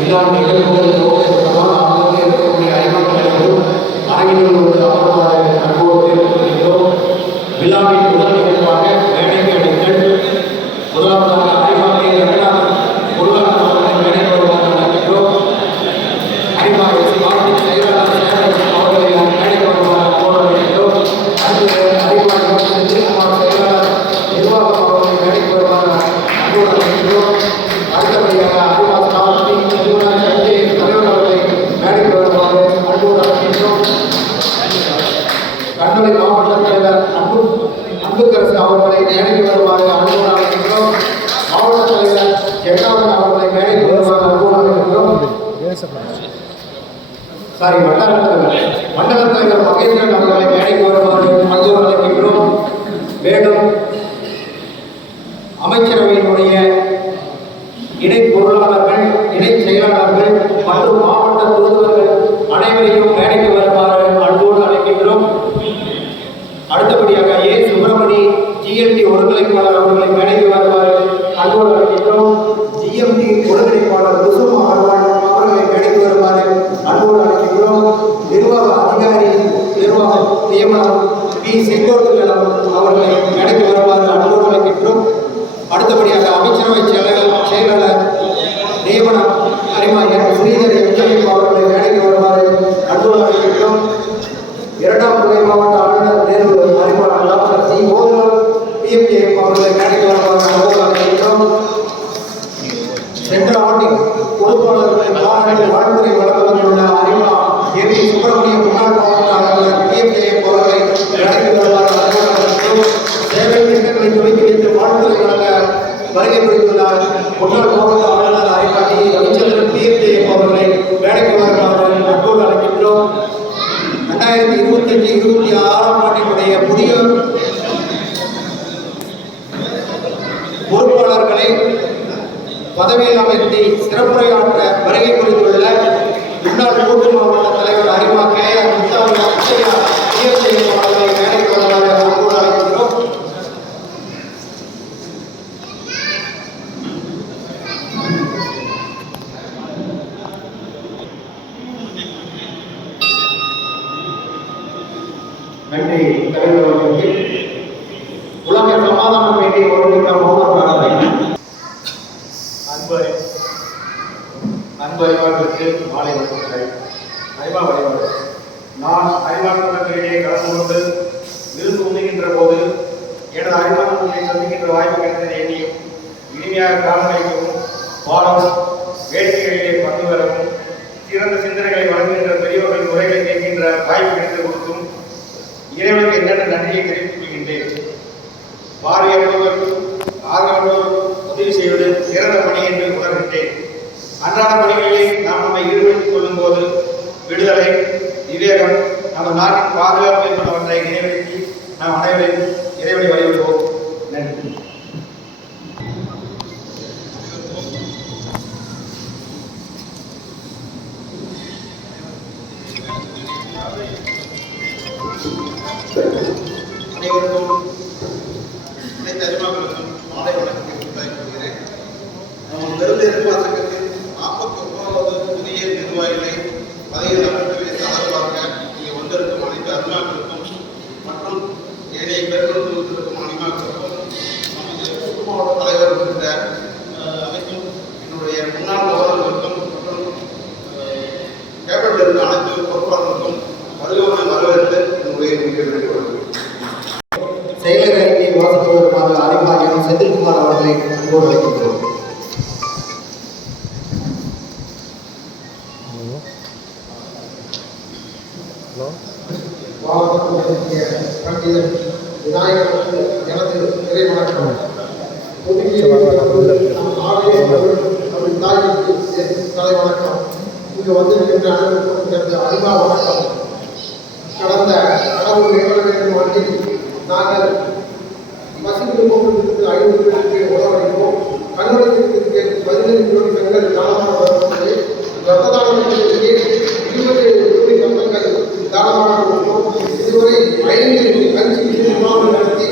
விழா நிகழ்வுகள் நோக்கமாக அவர்களுக்கு இருக்கக்கூடிய அறிமுகங்களும் ஆகியோரோடு அவர்களோடு அன்போடு தெரிவிக்கின்றோம். விழாவின் முதல் நிகழ்வாக மேடைக்கு அடித்தல் முதலாவதாக அறிவாக்கை ரங்கநாதன் பொருளாதார மேடை வருவாங்க நடக்கின்றோம். அறிவாக மாவட்ட செயலாளர் அவர்களை மேடை வருவாங்க போராடுகின்றோம். அடுத்து அறிவாக செந்தில்குமார் செயலாளர் நிர்வாகம் அவர்களை மேடைக்கு வருவாங்க அன்போடு அழைக்கின்றோம். அடுத்தபடியாக அறிவாக தலைவர் அவர்களை மேடைக்கு வருவாங்க அன்போடு அழைக்கின்றோம். கண்ணூரி மாவட்ட தலைவர் அன்புக்கரசு அவர்களை மேடைக்கு வருவாங்க அன்போடு அழைக்கின்றோம். மாவட்ட தலைவர் ஜெகநாதன் அவர்களை மேடைக்கு வருவாங்க அன்போடு அழைக்கின்றோம். மண்டல தலைவர் மகேந்திரன் அவர்களை மேடைக்கு வருவாங்க அன்போடு அழைக்கின்றோம். மேலும் அமைச்சரவையினுடைய இணை பொருளாளர்கள், இணை செயலாளர்கள் மற்றும் மாவட்ட தூதுவர்கள் அனைவரையும் மேடைக்கு வருமாறு அன்போடு அழைக்கின்றோம். அடுத்தபடியாக ஏ சுப்பிரமணி ஜிஎம்டி ஒருங்கிணைப்பாளர் அவர்களை மேடைக்கு வருமாறு அன்போடு அழைக்கின்றோம். ஜிஎம்டி ஒருங்கிணைப்பாளர் குசும் அவர்களை மேடைக்கு வருமாறு அன்போடு அழைக்கின்றோம். நிர்வாக அதிகாரி நிர்வாக நியமனம் பி செங்கோட்டையன் அவர்களை மேடைக்கு வருமாறு அன்போடு அழைக்கின்றோம். அடுத்தபடியாக அமைச்சரவை செயலாளர் நியமனம் அறிஞர் ஸ்ரீதர் அவர்களை மேடைக்கு வருமாறு அன்போடு அழைக்கின்றோம். இரண்டாம் துணை மாவட்ட ஆளுநர் தேர்வு அறிமுகம் டாக்டர் சி ஓதுவர் பிஎம்கேஎம் அவர்களை மேடைக்கு வருமாறு அன்போடு அழைக்கின்றோம். சென்ற ஆண்டின் பொறுப்பாளர்களின் மாநாட்டு வாழ்த்துறை வழங்குவதிலுள்ள அறிமுக ஏபி சுப்பிரமணியம் முன்னாள் மாவட்ட ஆளுநர் பிஎம்கேஎம் அவர்களை மேடைக்கு வருமாறு அன்போடு அழைக்கின்றோம். சேவை திட்டங்களை துவக்கி வைத்து வாழ்த்துறை வழங்க வருகை புரிந்துள்ளார் முன்னாள் மாவட்ட ஆளுநர் அறிவாட்டி ரவிச்சந்திரன் பிஎம்கேஎம் அவர்களை மேடைக்கு வருமாறு அன்போடு அழைக்கின்றோம். 2025-26 ஆண்டினுடைய புதிய பொறுப்பாளர்களை பதவியில் அமைத்து சிறப்புரையாற்ற வருகை புரிந்துள்ள முன்னாள் கூட்டு மாவட்ட தலைவர் அறிவா கேஆர் அவர்களை மேடைக்கு வருமாறு அன்போடு அழைக்கின்றோம். நன்றி தலைவர் அவர்களுக்கு. உலக சமாதான பேட்டை ஒருங்கிணைந்த அன்பு அறிவாளர்களுக்கு மாலை வணக்கங்கள். அறிவா வழிபாடு. நான் அறிவாளர்களிடையே கலந்து கொண்டு விருது உண்ணுகின்ற போது எனது அறிவாளர்களை சந்திக்கின்ற வாய்ப்பு கிடைத்ததை எண்ணி இனிமையாக காலங்களிக்கவும் வாழவும் வேட்கைகளிலே பங்கு பெறவும் சிறந்த சிந்தனைகளை வழங்குகின்ற பெரியவர்களின் முறைகளை கேட்கின்ற வாய்ப்பு கிடைத்து கொடுத்தும் இறைவனுக்கு என்னென்ன நன்றியை தெரிவித்துக் கொள்கின்றேன். பார்வையற்றோருக்கும் ஆதரவற்றோருக்கும் உதவி செய்வது சிறந்த பணி என்று உணர்கின்றேன். அன்றாட பணிகளிலே நாம் நம்மை ஈடுபடுத்திக் கொள்ளும் போது விடுதலை, விவேகம், நமது நாட்டின் பாதுகாப்பு என்பனவற்றை நினைவுறுத்தி நாம் அனைவரையும் இறைவனை வழிபடுவோம். நன்றி. அனைவருக்கும் அனைத்து அறிவாளர்களுக்கும் மாலை வணக்கத்தை உண்டாக்கி நம்ம நெருந்திருப்பா சங்கத்தின் 41வது புதிய நிர்வாகிகளை பதவியில் அமர்த்தவே சாதகமாக இங்கே வந்திருக்கும் அனைத்து அறிவாளர்களுக்கும் மற்றும் ஏனைய பேர்களுக்கும் அறிவாளர்களுக்கும் நமது கூட்டு மாவட்ட தலைவர் உள்ளிட்ட அனைத்தும் என்னுடைய முன்னாள் கவர்னர்களுக்கும் மற்றும் கேபிட்டல் இருந்த அனைத்து பொறுப்பாளர்களுக்கும் வருகை வரவேற்று என்னுடைய நிகழ்வு செயலர் அறிக்கையை வாசிப்பதற்காக அறிவாளர் செந்தில்குமார் அவர்களை அன்போடு அழைக்கின்றோம். விநாயகருக்கு எனது இறை வணக்கம். தாய்க்கு தலை வணக்கம். இங்கு வந்திருக்கின்ற அனைவருக்கும் அறிவா வணக்கம். கடந்த கடவுள் நிகழ வேண்டும் ஆண்டில் நாங்கள் பசிபிற்கு 5 பேருக்கு உணவளிப்போம். கண்ணுடைக்கு 15 கோடி பெண்கள் தானமாக வருவது ரத்த தானத்திற்கு 27 கோடி மக்கள் தானமாக கொடுத்தோம். இதுவரை 5 கட்சி முகாம்கள் நடத்தி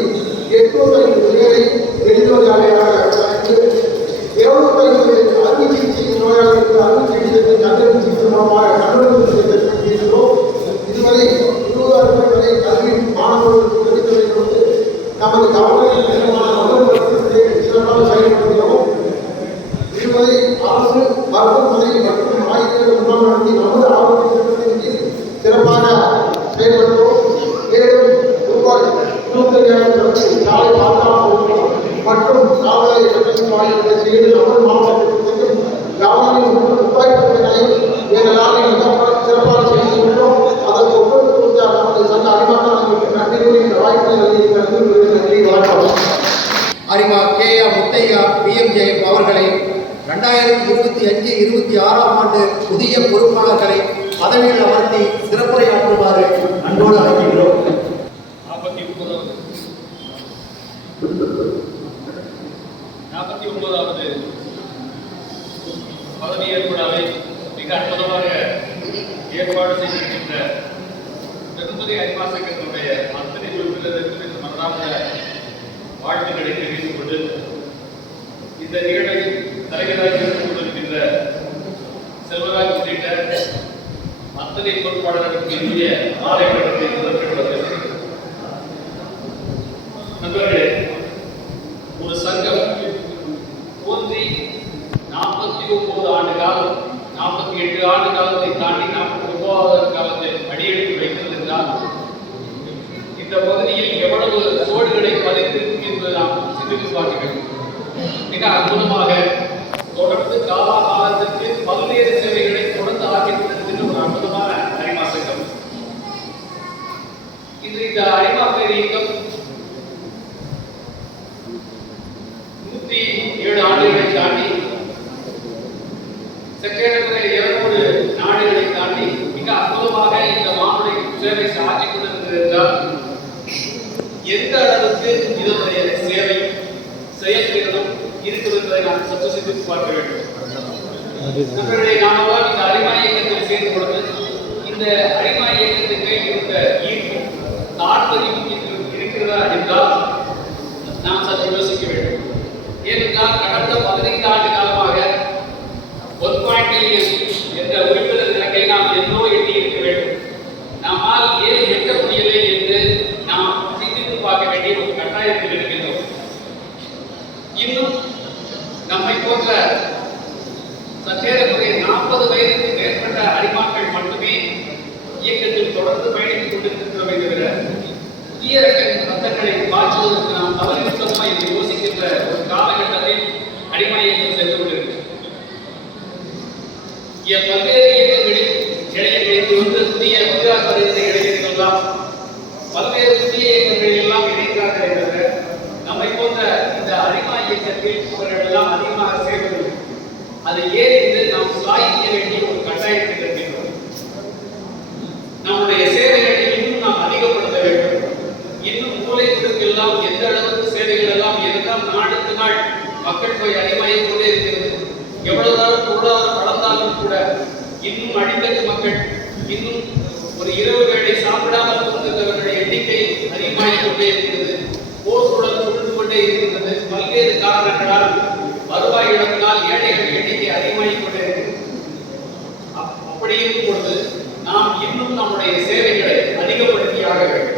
805 பேரை வெளிநோயாளியாக 705 அறுவை சிகிச்சை நோயாளிகளுக்கு அறுவை இதுவரை அரசு மருத்துவமனை மற்றும் ஆய்வுகள் முகாம் நடத்தி நமது ஆரோக்கிய திட்டத்தின் கீழ் சிறப்பாக செயல்பட்டோம். மேலும் ரூபாய் 25,000 சாலை பாதுகாப்பு மற்றும் காவலை ஆய்வுகளை செய்து நமது மாவட்டத்திற்கும் காவலின் துப்பாக்கிகளை எங்களால் சிறப்பாக செய்துள்ளோம். அதற்கு ஒவ்வொரு கொடுத்த நமது சங்க அறிவாளர்களுக்கு நன்றி கூறி இந்த வாய்ப்பை நன்றி வணக்கம். அரிமா கே.ஆ. முத்தையா பிஎம்ஜே அவர்களை 2025-26 ஆண்டு புதிய பொறுப்பாளர்களை பதவியில் அமர்த்தி சிறப்புரையாற்றுமாறு அன்போடு அழைக்கின்றோம். 49வது பதவியேற்பு விழாவை மிக அற்புதமாக ஏற்பாடு செய்திருக்கின்ற பெரும்பதி அரிமா சங்கத்தினுடைய அத்தனை உறுப்பினர்களுக்கு இந்த மனதார்ந்த வாழ்த்துக்களை தெரிவித்துக் கொண்டு இந்த நிகழ்வை தலைவராக இருந்து கொண்டிருக்கின்ற செல்வராஜ் உள்ளிட்ட அத்தனை பொறுப்பாளர்களுக்கு இந்திய மாலை வழக்கத்தை முதற்கொள்வது. நண்பர்களே, ஒரு சங்கம் தோன்றி 49 ஆண்டு காலம், 48 ஆண்டு காலத்தை தாண்டி 49வது காலத்தை அடியெடுத்து வைத்தது என்றால் இந்த பகுதியில் எவ்வளவு சோடுகளை பதித்திருக்கும் என்பது நாம் சிந்தித்து பார்க்க வேண்டும். மிக அற்புதமாக தொடர்ந்து காலத்திற்கு பல்வேறு சேவைகளை தொடர்ந்து ஆக்கியிருக்கின்ற ஒரு அற்புதமான அரிமா சங்கம். இன்று இந்த அரிமா பேர் இயக்கம் 107 ஆண்டுகளை தாண்டி செக்கேடத்துறை 200 நாடுகளை தாண்டி மிக அற்புதமாக இந்த மானுடை சேவை ஆற்றிக் கொண்டிருக்கிறது என்றால் எந்த அளவுக்கு இதனுடைய சேவை செயல்திறனும் இருக்கிறது என்பதை நாம் சற்று சிந்தித்து பார்க்க வேண்டும். நாமெல்லாம் இந்த அரிமா இயக்கத்தில் சேர்ந்து கொண்டு இந்த அரிமா இயக்கத்தை கையில் இருந்த ஈர்ப்பும் தாற்பயம் இருக்கிறதா என்றால் நாம் சற்று யோசிக்க வேண்டும். ஏனென்றால் கடந்த 15 ஆண்டு காலமாக 1.5 மில்லியன் என்ற உறுப்பினர் இலக்கை நாம் என்னோ எட்டி இருக்க வேண்டும். நம்மால் ஏன் எட்ட முடியலை என்று நாம் சிந்தித்து பார்க்க வேண்டிய ஒரு கட்டாயத்தில் இருக்கின்றோம். இன்னும் நம்மை போன்ற சற்றேறக்குறைய 40 வயதுக்கு மேற்பட்ட அரிமாக்கள் மட்டுமே இயக்கத்தில் தொடர்ந்து பயணித்துக் கொண்டிருக்கிறோமே தவிர புதிய ரத்தங்களை பாய்ச்சுவதற்கு நாம் தவறிவிட்டோமா என்று யோசிக்கின்ற ஒரு காலகட்டத்தில் அரிமா இயக்கம் சென்று கொண்டிருக்கிறது. பல்வேறு இயக்கங்களில் இளைஞர்களுக்கு வந்து புதிய புதிராசரித்த இளைஞர்கள் தான் பல்வேறு புதிய இயக்கங்களில் எல்லாம் இணைக்கிறார்கள் என்ற நம்மை போன்ற இந்த அரிமா இயக்கத்தில் அவர்கள் எல்லாம் அதிகமாக சேர்வதில்லை. அதை ஏன் என்று நாம் சாதிக்க வேண்டிய ஒரு கட்டாயத்தில் இருக்கின்றோம். நம்முடைய சேவைகளை இன்னும் நாம் அதிகப்படுத்த வேண்டும். இன்னும் மூலைகளுக்கெல்லாம் எந்த அளவுக்கு சேவைகள் எல்லாம் இருந்தால் நாளுக்கு நாள் மக்கள் தொகை அதிகமாகிக் கொண்டே இருக்கிறது. எவ்வளவுதான் பொருளாதாரம் வளர்ந்தாலும் கூட இன்னும் அடித்தட்டு மக்கள், இன்னும் ஒரு இரவு வேளை சாப்பிடாமல் இருந்தவர்களுடைய எண்ணிக்கை அதிகமாகிக் கொண்டே இருக்கிறது. போர் சூழல் சுழந்து கொண்டே இருக்கின்றது. பல்வேறு காரணங்களால் வருவாய் இழப்பினால் ஏழைகள் எண்ணிக்கை அதிகமாகிக் கொண்டே இருக்கிறது. அப்படி இருக்கும் பொழுது நாம் இன்னும் நம்முடைய சேவைகளை அதிகப்படுத்தியாக வேண்டும்.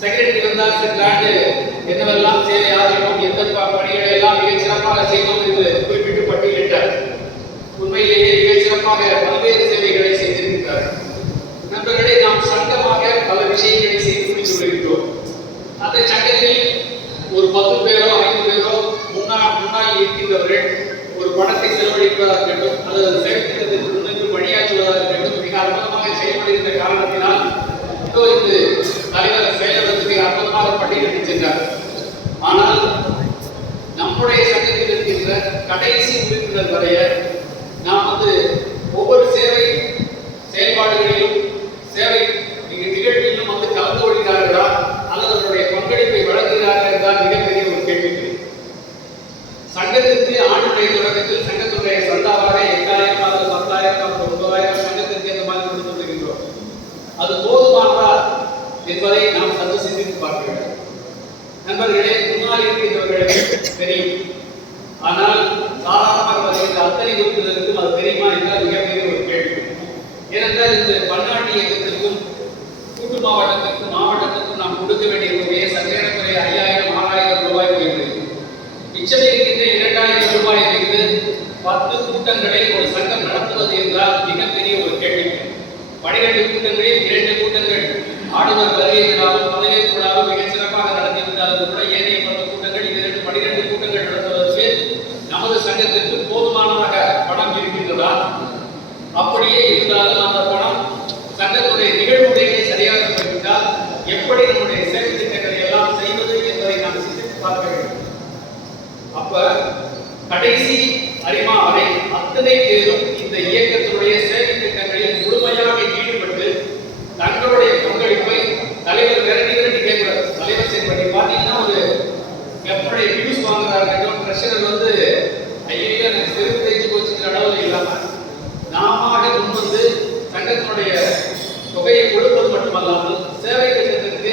செக்ரட்டரி வந்தால் சென்ற ஆண்டு என்னவெல்லாம் சேவை ஆற்றினோம், எந்த பணிகளை எல்லாம் மிகச் சிறப்பாக செய்தோம் என்று குறிப்பிட்டு பட்டியலிட்டார். உண்மையிலேயே மிகச் சிறப்பாக பல்வேறு சேவைகளை செய்திருக்கிறார்கள். நண்பர்களே, நாம் சங்கமாக பல விஷயங்களை செய்து முடித்து வருகிறோம். அந்த சங்கத்தில் ஒரு 10 பேரோ 5 பேரோ முன்னாள் இருக்கின்றவர்கள் ஒரு பணத்தை செலவழிப்பதாக இருக்கட்டும் அல்லது செயல்திட்டத்திற்கு முன்னின்று பணியாற்றுவதாக இருக்கட்டும் மிக அற்புதமாக செயல்படுகின்ற காரணத்தினால் இந்த தலைவர் செயலகத்துக்கு அற்புதமாக பட்டியலிட்டு சென்றார். ஆனால் நம்முடைய சங்கத்தில் இருக்கின்ற கடைசி உறுப்பினர் வரைய நாம் ஒவ்வொரு சேவை செயல்பாடுகளிலும் சேவை நிகழ்விலும் கலந்து கொள்கிறார்களா அல்லது அவருடைய பங்களிப்பை வழங்குகிறார்கள் என்றால் மிகப்பெரிய ஒரு கேள்விக்குறி. சங்கத்திற்கு ஆண்டுடைய தொடக்கத்தில் சங்கத்துடைய சந்தாவாக 8,000 அல்லது 10,000 அல்லது 9,000 சங்கத்திற்கு இந்த மாதிரி கொடுத்து வருகின்றோம். அது போதுமானதா என்பதை நாம் சற்று சிந்தித்து பார்க்க வேண்டும். நண்பர்களே, முன்னால் இருக்கின்றவர்களுக்கு தெரியும். ஆனால் சாதாரணமாக வருகின்ற அத்தனை உறுப்பினருக்கும் அது தெரியுமா என்றால் மிகப்பெரிய ஒரு கேள்வி. ஏனென்றால் இந்த பன்னாட்டு இயக்கத்திற்கும் கூட்டு மாவட்டத்திற்கும் நாம் கொடுக்க வேண்டிய தொகையை சற்றேறக்குறைய 5,000 6,000 ரூபாய் போகிறது. மிச்சம் இருக்கின்ற 2,000 ரூபாய் ரூபாயை வைத்து 10 கூட்டங்களை ஒரு சங்கம் நடத்துவது என்றால் மிகப்பெரிய ஒரு கேள்வி. 12 கூட்டங்களில் 2 கூட்டங்கள் ஆளுநர் வருகை விழாவும் பதவியேற்பு விழாவும் மிகச் சிறப்பாக நடத்திவிட்டாலும் கூட ஏனைய 10 கூட்டங்கள் 12 கூட்டங்கள் நடத்துவதற்கு நமது சங்கத்திற்கு போதுமானதாக பணம் இருக்கின்றதா? அப்படியே இருந்தாலும் அந்த பணம் சங்கத்துடைய நிகழ்வுடையை சரியாக போய்விட்டால் எப்படி நம்முடைய சேவை திட்டங்களை எல்லாம் செய்வது என்பதை நாம் சிந்தித்து பார்க்க வேண்டும். அப்ப கடைசி அரிமா வரை அத்தனை பேரும் இந்த இயக்கத்தினுடைய சேவை திட்டங்களில் முழுமையாக ஈடுபட்டு தங்களுடைய பங்களிப்பை தலைவர் விரட்டி கேட்கிறார். தலைவர் சரி பண்ணி பார்த்தீங்கன்னா ஒரு எப்படைய நியூஸ் வாங்குறாங்க பிரஷர் வந்து ஐயோ எனக்கு செருப்பு தேய்ச்சி போச்சுங்கிற அளவில் இல்லாம நாம முன்வந்து சங்கத்தினுடைய தொகையை கொடுப்பது மட்டுமல்லாமல் சேவை திட்டத்திற்கு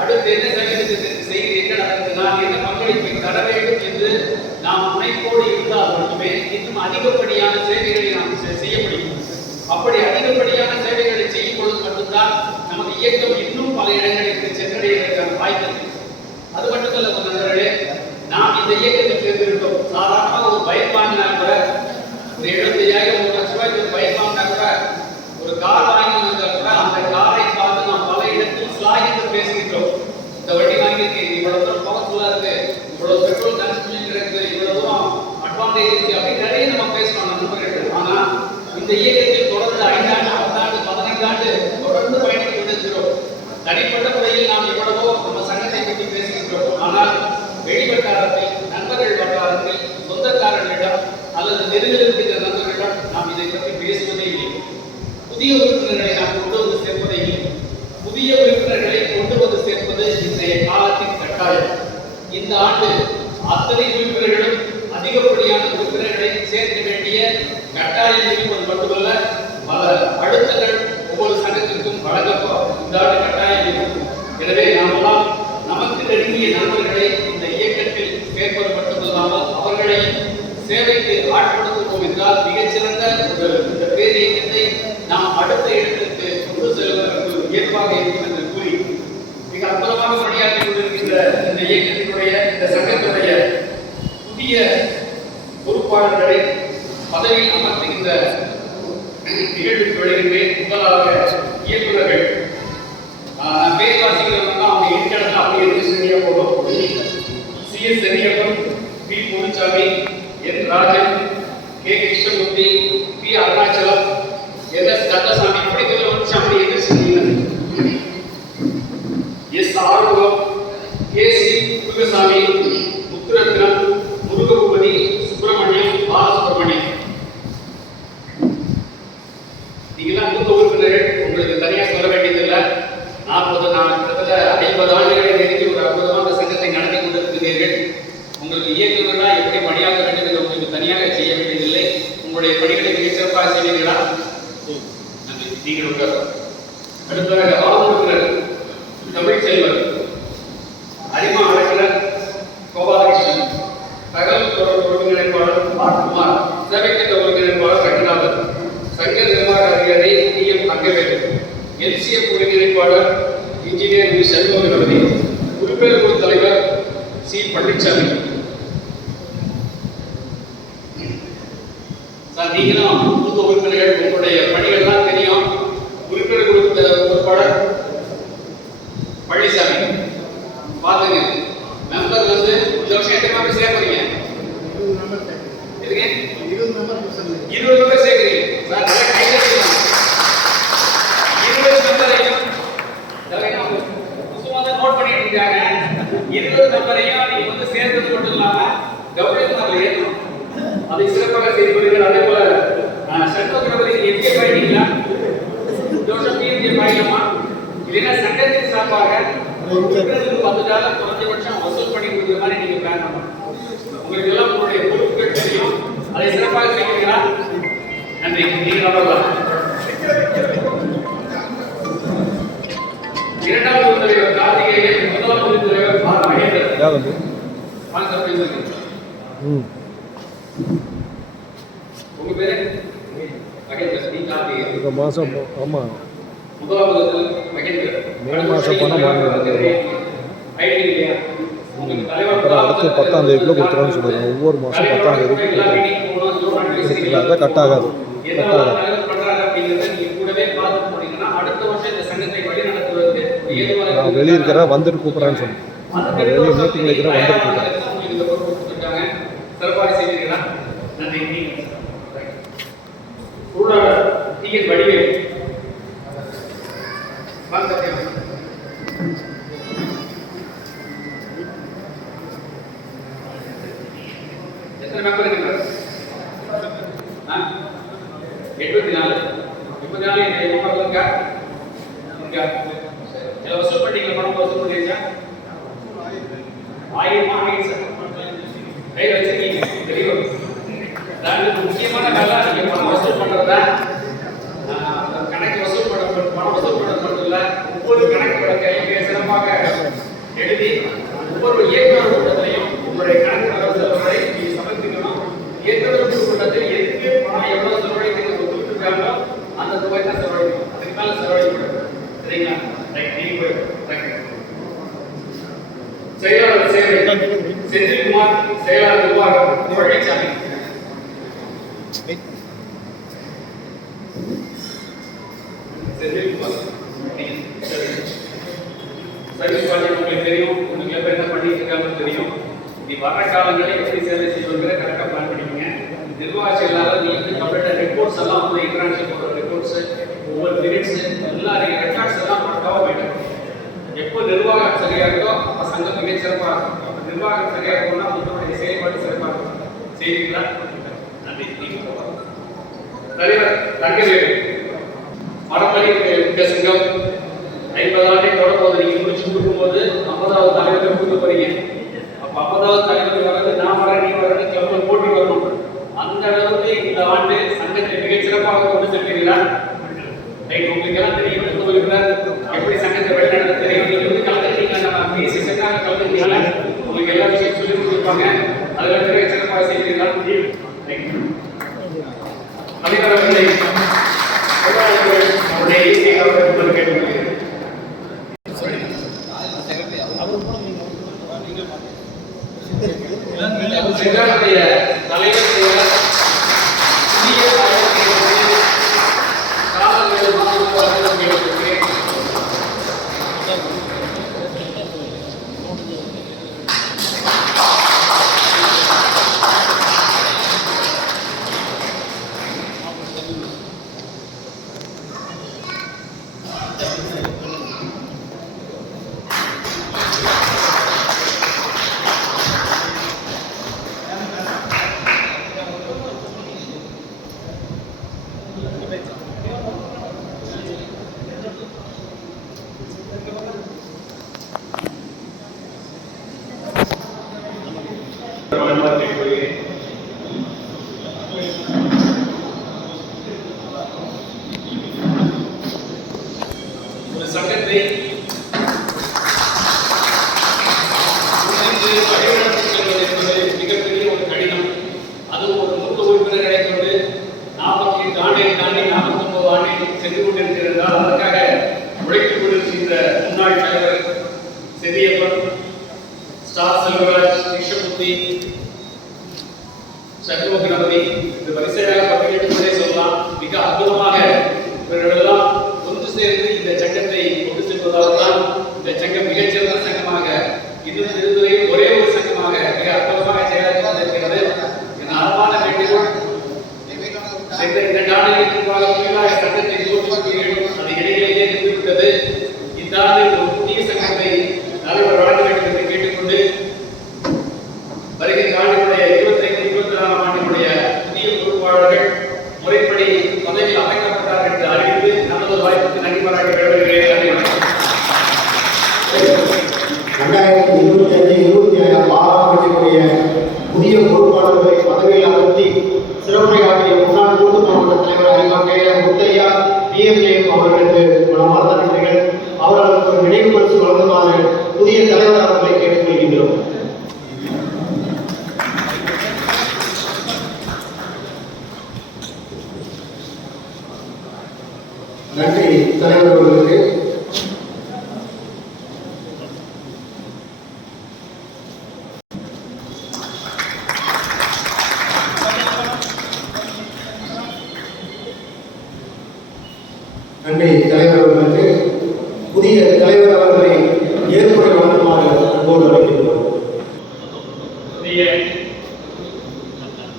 அடுத்து என்ன சேவை திட்டத்திற்கு செய்து என்ன நடக்குது, நான் என்ன பங்களிப்பை தர வேண்டும் என்று நாம் முனைப்போடு இருந்தால் மட்டுமே இன்னும் அதிகப்படியான சேவைகளை நாம் செய்ய முடியும். அப்படி அதிகப்படியான சேவைகளை செய்யும் பொழுது மட்டும்தான் நமது இயக்கம் இன்னும் பல இடங்களுக்கு சென்றடைவதற்கான வாய்ப்பு இருக்கு. அது மட்டுமல்ல நண்பர்களே, நாம் இந்த இயக்கத்தில் சேர்ந்திருக்கோம். சாதாரணமாக ஒரு பைக் வாங்கினா கூட ஒரு 75,000 1 லட்ச ரூபாய்க்கு பைக் வாங்கினா கூட ஒரு கார் வாங்கி வந்தால் கூட அந்த காரை பார்த்து நாம் பல இடத்தில் ஸ்லாகித்து பேசுகின்றோம். இந்த வண்டி வாங்கியிருக்கேன், இவ்வளவு தூரம் பவர்ஃபுல்லா இருக்கு, இவ்வளவு பெட்ரோல் கன்சம்ஷன் இருக்கு, இவ்வளவு தூரம் அட்வான்டேஜ் இருக்கு அப்படின்னு நிறைய நம்ம பேசலாம் நண்பர்கள். ஆனா இந்த இயக்கத்தில் தொடர்ந்து 5 ஆண்டு 10 ஆண்டு 15 ஆண்டு தொடர்ந்து பயணித்து கொண்டிருக்கிறோம். தனிப்பட்ட முறையில் நாம் எவ்வளவோ நம்ம சங்கத்தை பற்றி பேசுகின்றோம். ஆனால் வெளிவட்டாரத்தில் நண்பர்கள் வட்டாரத்தில் சொந்தக்காரர்களிடம் அல்லது நெருங்கில் இருக்கின்ற நண்பர்களிடம் நாம் இதை பற்றி பேசுவதே இல்லை. புதிய உறுப்பினர்களை நாம் கொண்டு வந்து சேர்ப்பதே இல்லை. புதிய உறுப்பினர்களை கொண்டு வந்து சேர்ப்பது இன்றைய காலத்தின் கட்டாயம். இந்த ஆண்டு அத்தனை உறுப்பினர்களும் அதிகப்படியான உறுப்பினர்களை சேர்க்க வேண்டிய கட்டாயம் இருப்பது மட்டுமல்ல, பல அழுத்தங்கள் ஒவ்வொரு சங்கத்திற்கும் வழங்கப்படும் இந்த ஆண்டு கட்டாயம் இருக்கும். எனவே நாமெல்லாம் நமக்கு நெருங்கிய நண்பர்களை இந்த இயக்கத்தில் சேர்ப்பது மட்டுமல்லாமல் அவர்களையும் சேவைக்கு ஆட்படுத்துவோம் என்றால் மிகச்சிறந்த இந்த பேர் இயக்கத்தை நாம் அடுத்த இடத்திற்கு கொண்டு செல்வதற்கு ஏற்பாக இருக்கும் என்று கூறி மிக அற்புதமாக பணியாற்றிக் கொண்டிருக்கின்ற இந்த இயக்கத்தினுடைய இந்த சங்கத்தினுடைய புதிய பொறுப்பாளர்களை பதவியில் அமர்த்துகின்ற நிகழ்வுக்கு வருகின்றேன். முதலாக இயக்குநர்கள் பேர் வாசிக்கிறவங்க அவங்க இருக்கிறது அப்படி என்று சரியா போதும். CS Cheriyappan, P Munusamy, N Rajan, K Krishnamoorthy, P Arunachalam, S Kandasamy, இப்படி வந்து அப்படி எதிர்த்து எஸ் ஆறுமுகம், KC முருகசாமி, முத்துரத்னம், முருகபூபதி, சுப்பிரமணியம், பாலசுப்பிரமணியம். நீங்களாம் மூத்த உறுப்பினர்கள், உங்களுக்கு தனியாக சொல்ல வேண்டியதில்லை. 50 ஆண்டுகளை நெருங்கி ஒரு அற்புதமான சங்கத்தை நடத்தி கொண்டிருக்கிறீர்கள். உங்களுக்கு இயக்குநர்களா எப்படி பணியாற்ற வேண்டும் என்று உங்களுக்கு தனியாக செய்ய வேண்டியதில்லை. உங்களுடைய பணிகளை மிகச் சிறப்பாக செய்வீர்களா? நீங்கள் உட்கார. அடுத்ததாக ஆளுநர் தமிழ்ச்செல்வர், அரிமா அழகர் கோபாலகிருஷ்ணன், தகவல் தொடர்பு ஒருங்கிணைப்பாளர் குமார், சேவை திட்ட ஒருங்கிணைப்பாளர் ரங்கநாதன், சங்க நிர்வாக அதிகாரி TM தங்கவேலு, LCF ஒருங்கிணைப்பாளர் இன்ஜினியர் வி செல்வகணபதி, உறுப்பினர் குழு தலைவர் சி பழனிசாமி. சார், நீங்களும் மூத்த உறுப்பினர்கள், உங்களுடைய பணிகள்லாம் தெரியும். உறுப்பினர் குழு பொறுப்பாளர் பழனிசாமி பாத்துங்க. மெம்பர் வந்து இந்த வருஷம் எத்தனை மெம்பர் சேர்க்கிறீங்க? 20 மெம்பர் சேர்க்கிறீங்க. சார், 20 மெம்பரையும் நோட் பண்ணிட்டு இருக்காங்க. 20 மெம்பரையும் நீங்க வந்து சேர்ந்தது மட்டும் இல்லாம கவர்மெண்ட் ஏற்றணும். அதை சிறப்பாக செய்து வருகிறார். அதே போல சண்முகபதி எங்கே பயணிங்களா? இந்த வருஷம் PMJ பயணமா? இல்லைன்னா சங்கத்தின் சார்பாக $10 குறைந்தபட்சம் வசூல் பண்ணி கொடுக்குற மாதிரி நீங்க பிளான் பண்ணணும். உங்களுக்கு எல்லாம் உங்களுடைய பொறுப்புகள் தெரியும். அதை சிறப்பாக செய்வீங்களா? நன்றி. நீங்க நம்பலாம். இரண்டாவது தலைவர் கார்த்திகேயன், முதலாவது தலைவர் ஆர் மகேந்திரன். உங்க பேரு மகேந்திரன், நீ கார்த்திகேயன். இந்த மாசம் ஆமா முதலாவது மகேந்திரன். மே மாசம் பணம் வாங்குறது ஐடி இல்லையா? அப்புறம் அடுத்து 10ஆம் தேதிக்குள்ளே கொடுத்துருவோன்னு சொல்லிடுறோம். ஒவ்வொரு மாதம் 10ஆம் தேதி கொடுத்துருக்காங்க. கட் ஆகாது. நான் வெளியே இருக்கிறேன், வந்துட்டு கூப்பிட்றேன்னு சொன்னேன். வெளியே மீட்டிங்கில் இருக்கிறேன், வந்துட்டு கூப்பிட்றேன். சிறப்பாக செய்வீர்களா? நன்றி. பொருளாளர் டிஎன் வடிவேல் எத்தனை மெம்பர் இருக்கிறார்? 84. 84 என்ற மெம்பர் இருக்கா? வசூல் பண்ணீங்க, பணம் வசூல் பண்ணிருக்கா? 1000 ஆயிடுச்சு. கையில் வச்சிருக்கீங்க, தெரியும். முக்கியமான வேலை நீங்க பணம் வசூல் பண்றதா, கணக்கு வசூல் பண்ண பணம் வசூல் பண்ணது மட்டும் இல்ல, ஒவ்வொரு கணக்கு வழக்கையும் சிறப்பாக எழுதி ஒவ்வொரு இயக்குநர் கூட்டத்திலையும் உங்களுடைய கணக்கு வரவு செலவுகளை நீங்க சமர்ப்பிக்கணும். இயக்குநர் கூட்டத்தில் எதுக்கு பணம் எவ்வளவு செலவழிக்க கொடுத்துருக்காங்களோ அந்த தொகை தான் செலவழிக்கணும். அதுக்கு மேல செலவழிக்கணும். சரிங்களா? செயலாளர் சேவை செந்தில்குமார், செயலாளர் நிர்வாகம் பழனிசாமி. உங்களுக்கு தெரியும், உங்களுக்கு எப்ப என்ன பண்ணிட்டு இருக்காங்கன்னு தெரியும். நீ வர்ற காலங்களில் எப்படி சேவை செய்வாங்க கரெக்டாக பிளான் பண்ணிக்கங்க. நிர்வாக செயலாளர் நீங்க கம்ப்ளீட்டாக ரிப்போர்ட்ஸ் எல்லாம் வந்து இன்டர்நேஷனல் போகிற ரிப்போர்ட்ஸ், ஒவ்வொரு மினிட்ஸ் எல்லா ரெக்கார்ட்ஸ் எல்லாம் பக்காவாக போயிட்டு எப்போ நிர்வாகம் சரியா இருக்கோ அப்போ சங்கம் மிகச் சிறப்பாக இருக்கும். அப்போ நிர்வாகம் சரியா இருக்கும்னா உங்களுடைய செயல்பாடு சிறப்பாக இருக்கும். செய்வீங்களா? நன்றி. தலைவர் தங்கவேலு மரமணி மிக்க சங்கம் 50 ஆண்டை தொடர்போது நீங்க முடிச்சு கொடுக்கும்போது 50வது தலைவரை கொடுக்க போறீங்க. அப்ப 50வது தலைவர் வந்து நான் வரேன் நீ வரேன் கிளம்பி போட்டி வரணும். அந்த அளவுக்கு இந்த ஆண்டு சங்கத்தை மிகச் சிறப்பாக கொண்டு செல்வீங்களா? உங்களுக்கு எல்லாம் தெரியும், எப்படி சங்கத்தை வழிநடத்த தெரியும். நீங்க வந்து கலந்துட்டீங்க, நம்ம பிஎஸ்சி சென்றாங்க கலந்துட்டீங்க, உங்களுக்கு எல்லா விஷயம் சொல்லி கொடுப்பாங்க. அதுல மிக சிறப்பாக செய்வீங்களா? தலைவர்களை அவருடைய கேட்டுக்கொள்கிறேன். சங்கத்துடைய தலைவர் ஒரு சங்கத்தை மிகப்பெரிய ஒரு கடினம். அதுவும் ஒரு மூத்த உறுப்பினர்களை கொண்டு 48 ஆண்டை தாண்டி 49 ஆண்டை சென்று கொண்டிருக்கிறார். அதற்காக உழைத்துக் கொண்டிருக்கின்ற முன்னாள் தலைவர் செதியப்பன், ஸ்டார் செல்வராஜ், கிருஷ்ணமூர்த்தி, சண்முகநபதி, இந்த வரிசையாக பட்டியலிட்டுக் கொண்டே சொல்லலாம். மிக அற்புதமாக இவர்களெல்லாம் ஒன்று சேர்ந்து இந்த சங்கத்தை கொண்டு செல்வதால்தான் இந்த சங்கம் மிகச்சிறந்த சங்கமாக இன்னும் திருத்துறையில் ஒரே ஒரு சங்கமாக மிக அற்புதமாக செயலாற்றி கொண்டிருக்கிறது. என் அறமான வேண்டுகோள், சென்ற 2 ஆண்டுகளுக்கு முன்பாக புதிதாக சங்கத்தை தோற்றுவிக்கிறீர்கள், அது இடையிலேயே நின்றுவிட்டது. இந்த ஆண்டு ஒரு புதிய சங்கத்தை தலைவர் வழங்க வேண்டும் என்று கேட்டுக்கொண்டு வருகின்ற ஆண்டுடைய 25-26ஆம் ஆண்டினுடைய புதிய பொறுப்பாளர்கள் முறைப்படி பதவியில் அமைக்கப்பட்டார் என்று அறிவித்து நமது வாய்ப்புக்கு நன்றி பாராட்டி விடைபெறுகிறேன். 2025-26 ஆண்டினுடைய புதிய பொறுப்பாளர்களை பதவியில் அமர்த்தி சிறப்புரையாற்றிய முன்னாள் கூட்டு மாவட்ட தலைவர் அறிவாக்கையர் முத்தையா பிஎம்ஜேஎம் அவர்களுக்கு மனமார்ந்த நன்றிகள். அவர்களுக்கு ஒரு நினைவு பரிசு வழங்குமாறு புதிய தலைவர் அவர்களை கேட்டுக்கொள்கின்றோம். நன்றி தலைவர் அவர்களுக்கு. நன்றி தலைவர் அவர்களுக்கு. புதிய தலைவர் அவர்களை ஏற்புரை வழங்குமாறு அன்போடு அழைக்கின்றோம். புதிய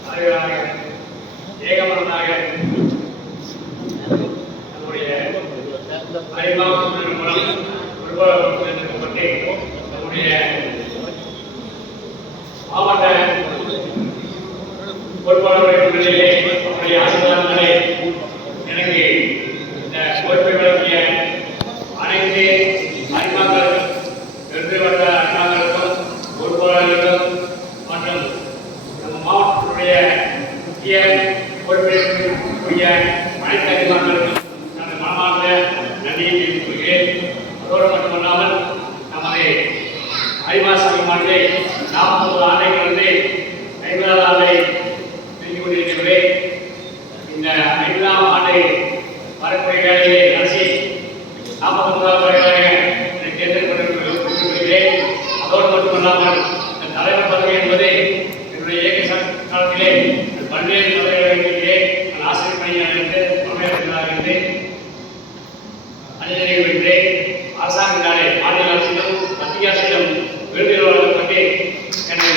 தலைவராக ஏகமனதாக நம்முடைய அறிமுகம் மூலம் உருவாக்கப்பட்டு நம்முடைய மாவட்ட பொறுப்பாளர்கள் முன்னிலையிலே நம்முடைய ஆசிரியர்களை எனக்கு இந்த பொறுப்பை வழங்கிய அனைத்து அறிமுகங்கள் வெற்றி வந்த அறிமுகங்களுக்கும் பொறுப்பாளர்களுக்கும் மற்றும் நம்ம மாவட்டத்துடைய முக்கிய பொறுப்பேற்கக்கூடிய அனைத்து அறிமுகங்களுக்கும் நான் மனமார்ந்த நன்றியை தெரிவித்துக் கொள்கிறேன். அதோடு மட்டுமல்லாமல் நமது அறிமுக சங்கமானது 40 ஆண்டை கடந்து 50வது ஆண்டை நெருங்கிக் கொண்டிருக்கிறது. இந்த 50ஆம் ஆண்டை வரக்கூடிய வேலையை நடத்தி 49வது வரையாக தேர்ந்தெடுக்கப்பட்டிருக்கிறேன். அதோடு மட்டுமல்லாமல் இந்த தலைவர் பதவி என்பது என்னுடைய இயக்க காலத்திலே பல்வேறு பதவிகளை வைத்திருக்கிறேன். நான் ஆசிரியர் பணியாக இருந்து தலைமையாக இருந்து அணியர்கள் வைத்தேன். அரசாங்கத்தினாலே மாநில அரசிடம் மத்திய அரசிடம் விருதுகள் வழங்கப்பட்டு எனக்கு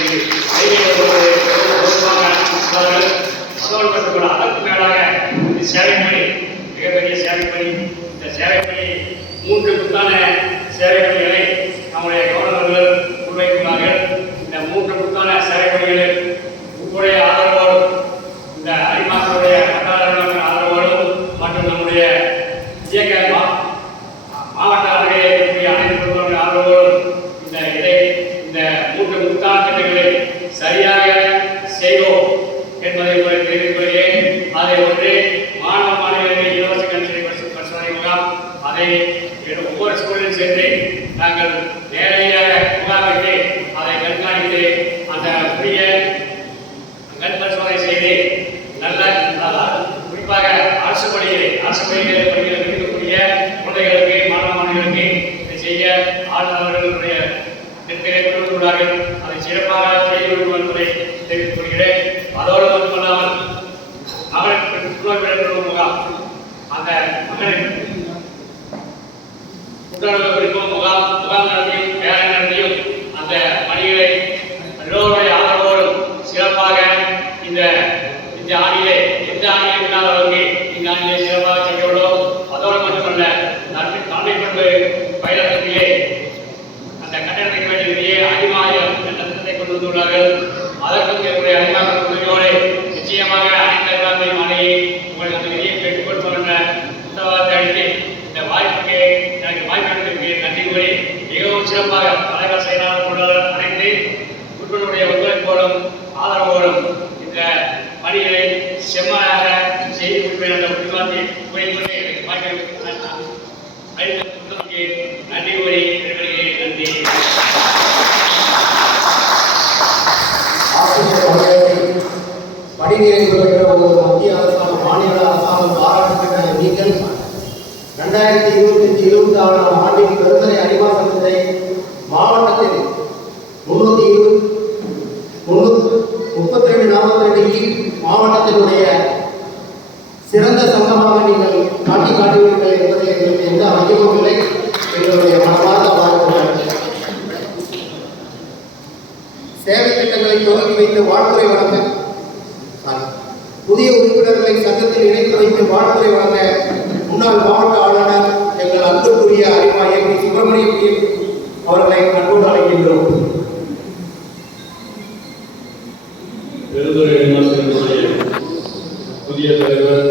அதோடு மட்டுமல்ல அதற்கு மேலாக இந்த சேவை பணி மிகப்பெரிய சேவை பணி. இந்த சேவை பணி 3 புத்தான சேவை பணிகளை நம்முடைய கவர்னர்கள் முன்வைத்துள்ளார்கள். இந்த 3 புத்தான சேவை பணிகளில் உங்களுடைய ஆதரவோடும் இந்த அறிமாக்களுடைய வட்டாரங்களின் ஆதரவோடும் மற்றும் நம்முடைய இயக்க மாவட்ட அளவிலே இருக்கக்கூடிய அனைத்து பொருட்களுடைய ஆதரவோடும் இந்த 3 புத்தான திட்டங்களை சரியாக செய்வோம் என்பதை உங்களுக்கு தெரிவித்துக் கொள்கிறேன். அதை ஒன்று மாணவ மாணவியர்கள் இலவச கல்வி பரிசோதனை முகாம். அதை ஒவ்வொரு ஸ்கூலிலும் சென்று நாங்கள் நேரடியாக முகாமிட்டு அதை கண்காணித்து அந்த புதிய கண் பரிசோதனை செய்து நல்ல குறிப்பாக அரசு பள்ளிகளில் இருக்கக்கூடிய குழந்தைகளுக்கு மாணவ மாணவிகளுக்கு இதை செய்ய ஆளுநர்களுடைய திட்டங்களை கொண்டு வந்துள்ளார்கள். அதை சிறப்பாக செய்து கொண்டு என்பதை தெரிவித்துக் கொள்கிறேன். அதோடு மட்டுமல்லாமல் மகளிர் முகாம் அந்த மகளிர் குற்றவாளிகளுக்கு முகாம் நடத்தியும் வேலை நடத்தியும் அந்த பணிகளை எல்லோருடைய ஆதரவோடும் சிறப்பாக இந்த ஆணிலே எந்த ஆணியை இல்லாதவர்களுக்கு இந்த ஆணிலே சிறப்பாக செய்யப்படும். அதோடு மட்டுமல்ல தலைமை பண்பு பயிலகத்திலே அந்த கட்டணத்துக்கு வேண்டிய 50,000 என்ற திட்டத்தை கொண்டு வந்துள்ளார்கள். அதற்கும் என்னுடைய அறிமுக உதவியோடு நிச்சயமாக அனைத்து அறிமுகங்களையும் அணுகி உங்களுக்கு அந்த நிதியை பெற்றுக் கொடுப்போம் என்ற உத்தரவாதத்தை அளித்து இந்த வாய்ப்புக்கு எனக்கு வாய்ப்பு நன்றி கூறி மிகவும் சிறப்பாக தலைவர் செயலாளர் பொருளாளர் அனைத்து உறுப்பினருடைய ஒத்துழைப்போடும் ஆதரவோடும் இந்த பணிகளை செம்மையாக செய்து கொடுப்பேன் என்ற உறுதிவாதத்தை கூறிக்கொண்டு வாய்ப்பு அளித்ததற்கு நன்றி கூறி விடைபெறுகிறேன். நன்றி. பணி நிறைவு பெற்ற ஒரு மத்திய அரசாங்கம் மாநில அரசாங்கம் பாராட்டுகின்ற நீங்கள் 2025-26 ஆண்டின் பெருந்தரை அறிமுக சங்கத்தை மாவட்டத்தில் 332 மாவட்டத்தினுடைய சிறந்த சங்கமாக நீங்கள் காட்டுவீர்கள் என்பதில் எங்களுக்கு எந்த ஐயமும் இல்லை. எங்களுடைய மனமார்ந்த வாழ்த்துக்கள். சேவை திட்டங்களை துவங்கி வைத்து வாழ்த்துறை வழங்க புதிய உறுப்பினர்களை சங்கத்தில் இணைத்து வைத்து வாழ்த்துறை வழங்க முன்னாள் மாவட்ட ஆளுநர் எங்கள் அன்புக்குரிய அறிவா எம்பி சுப்பிரமணியம் அவர்களை அன்போடு அழைக்கின்றோம். பெருந்துறை புதிய தலைவர்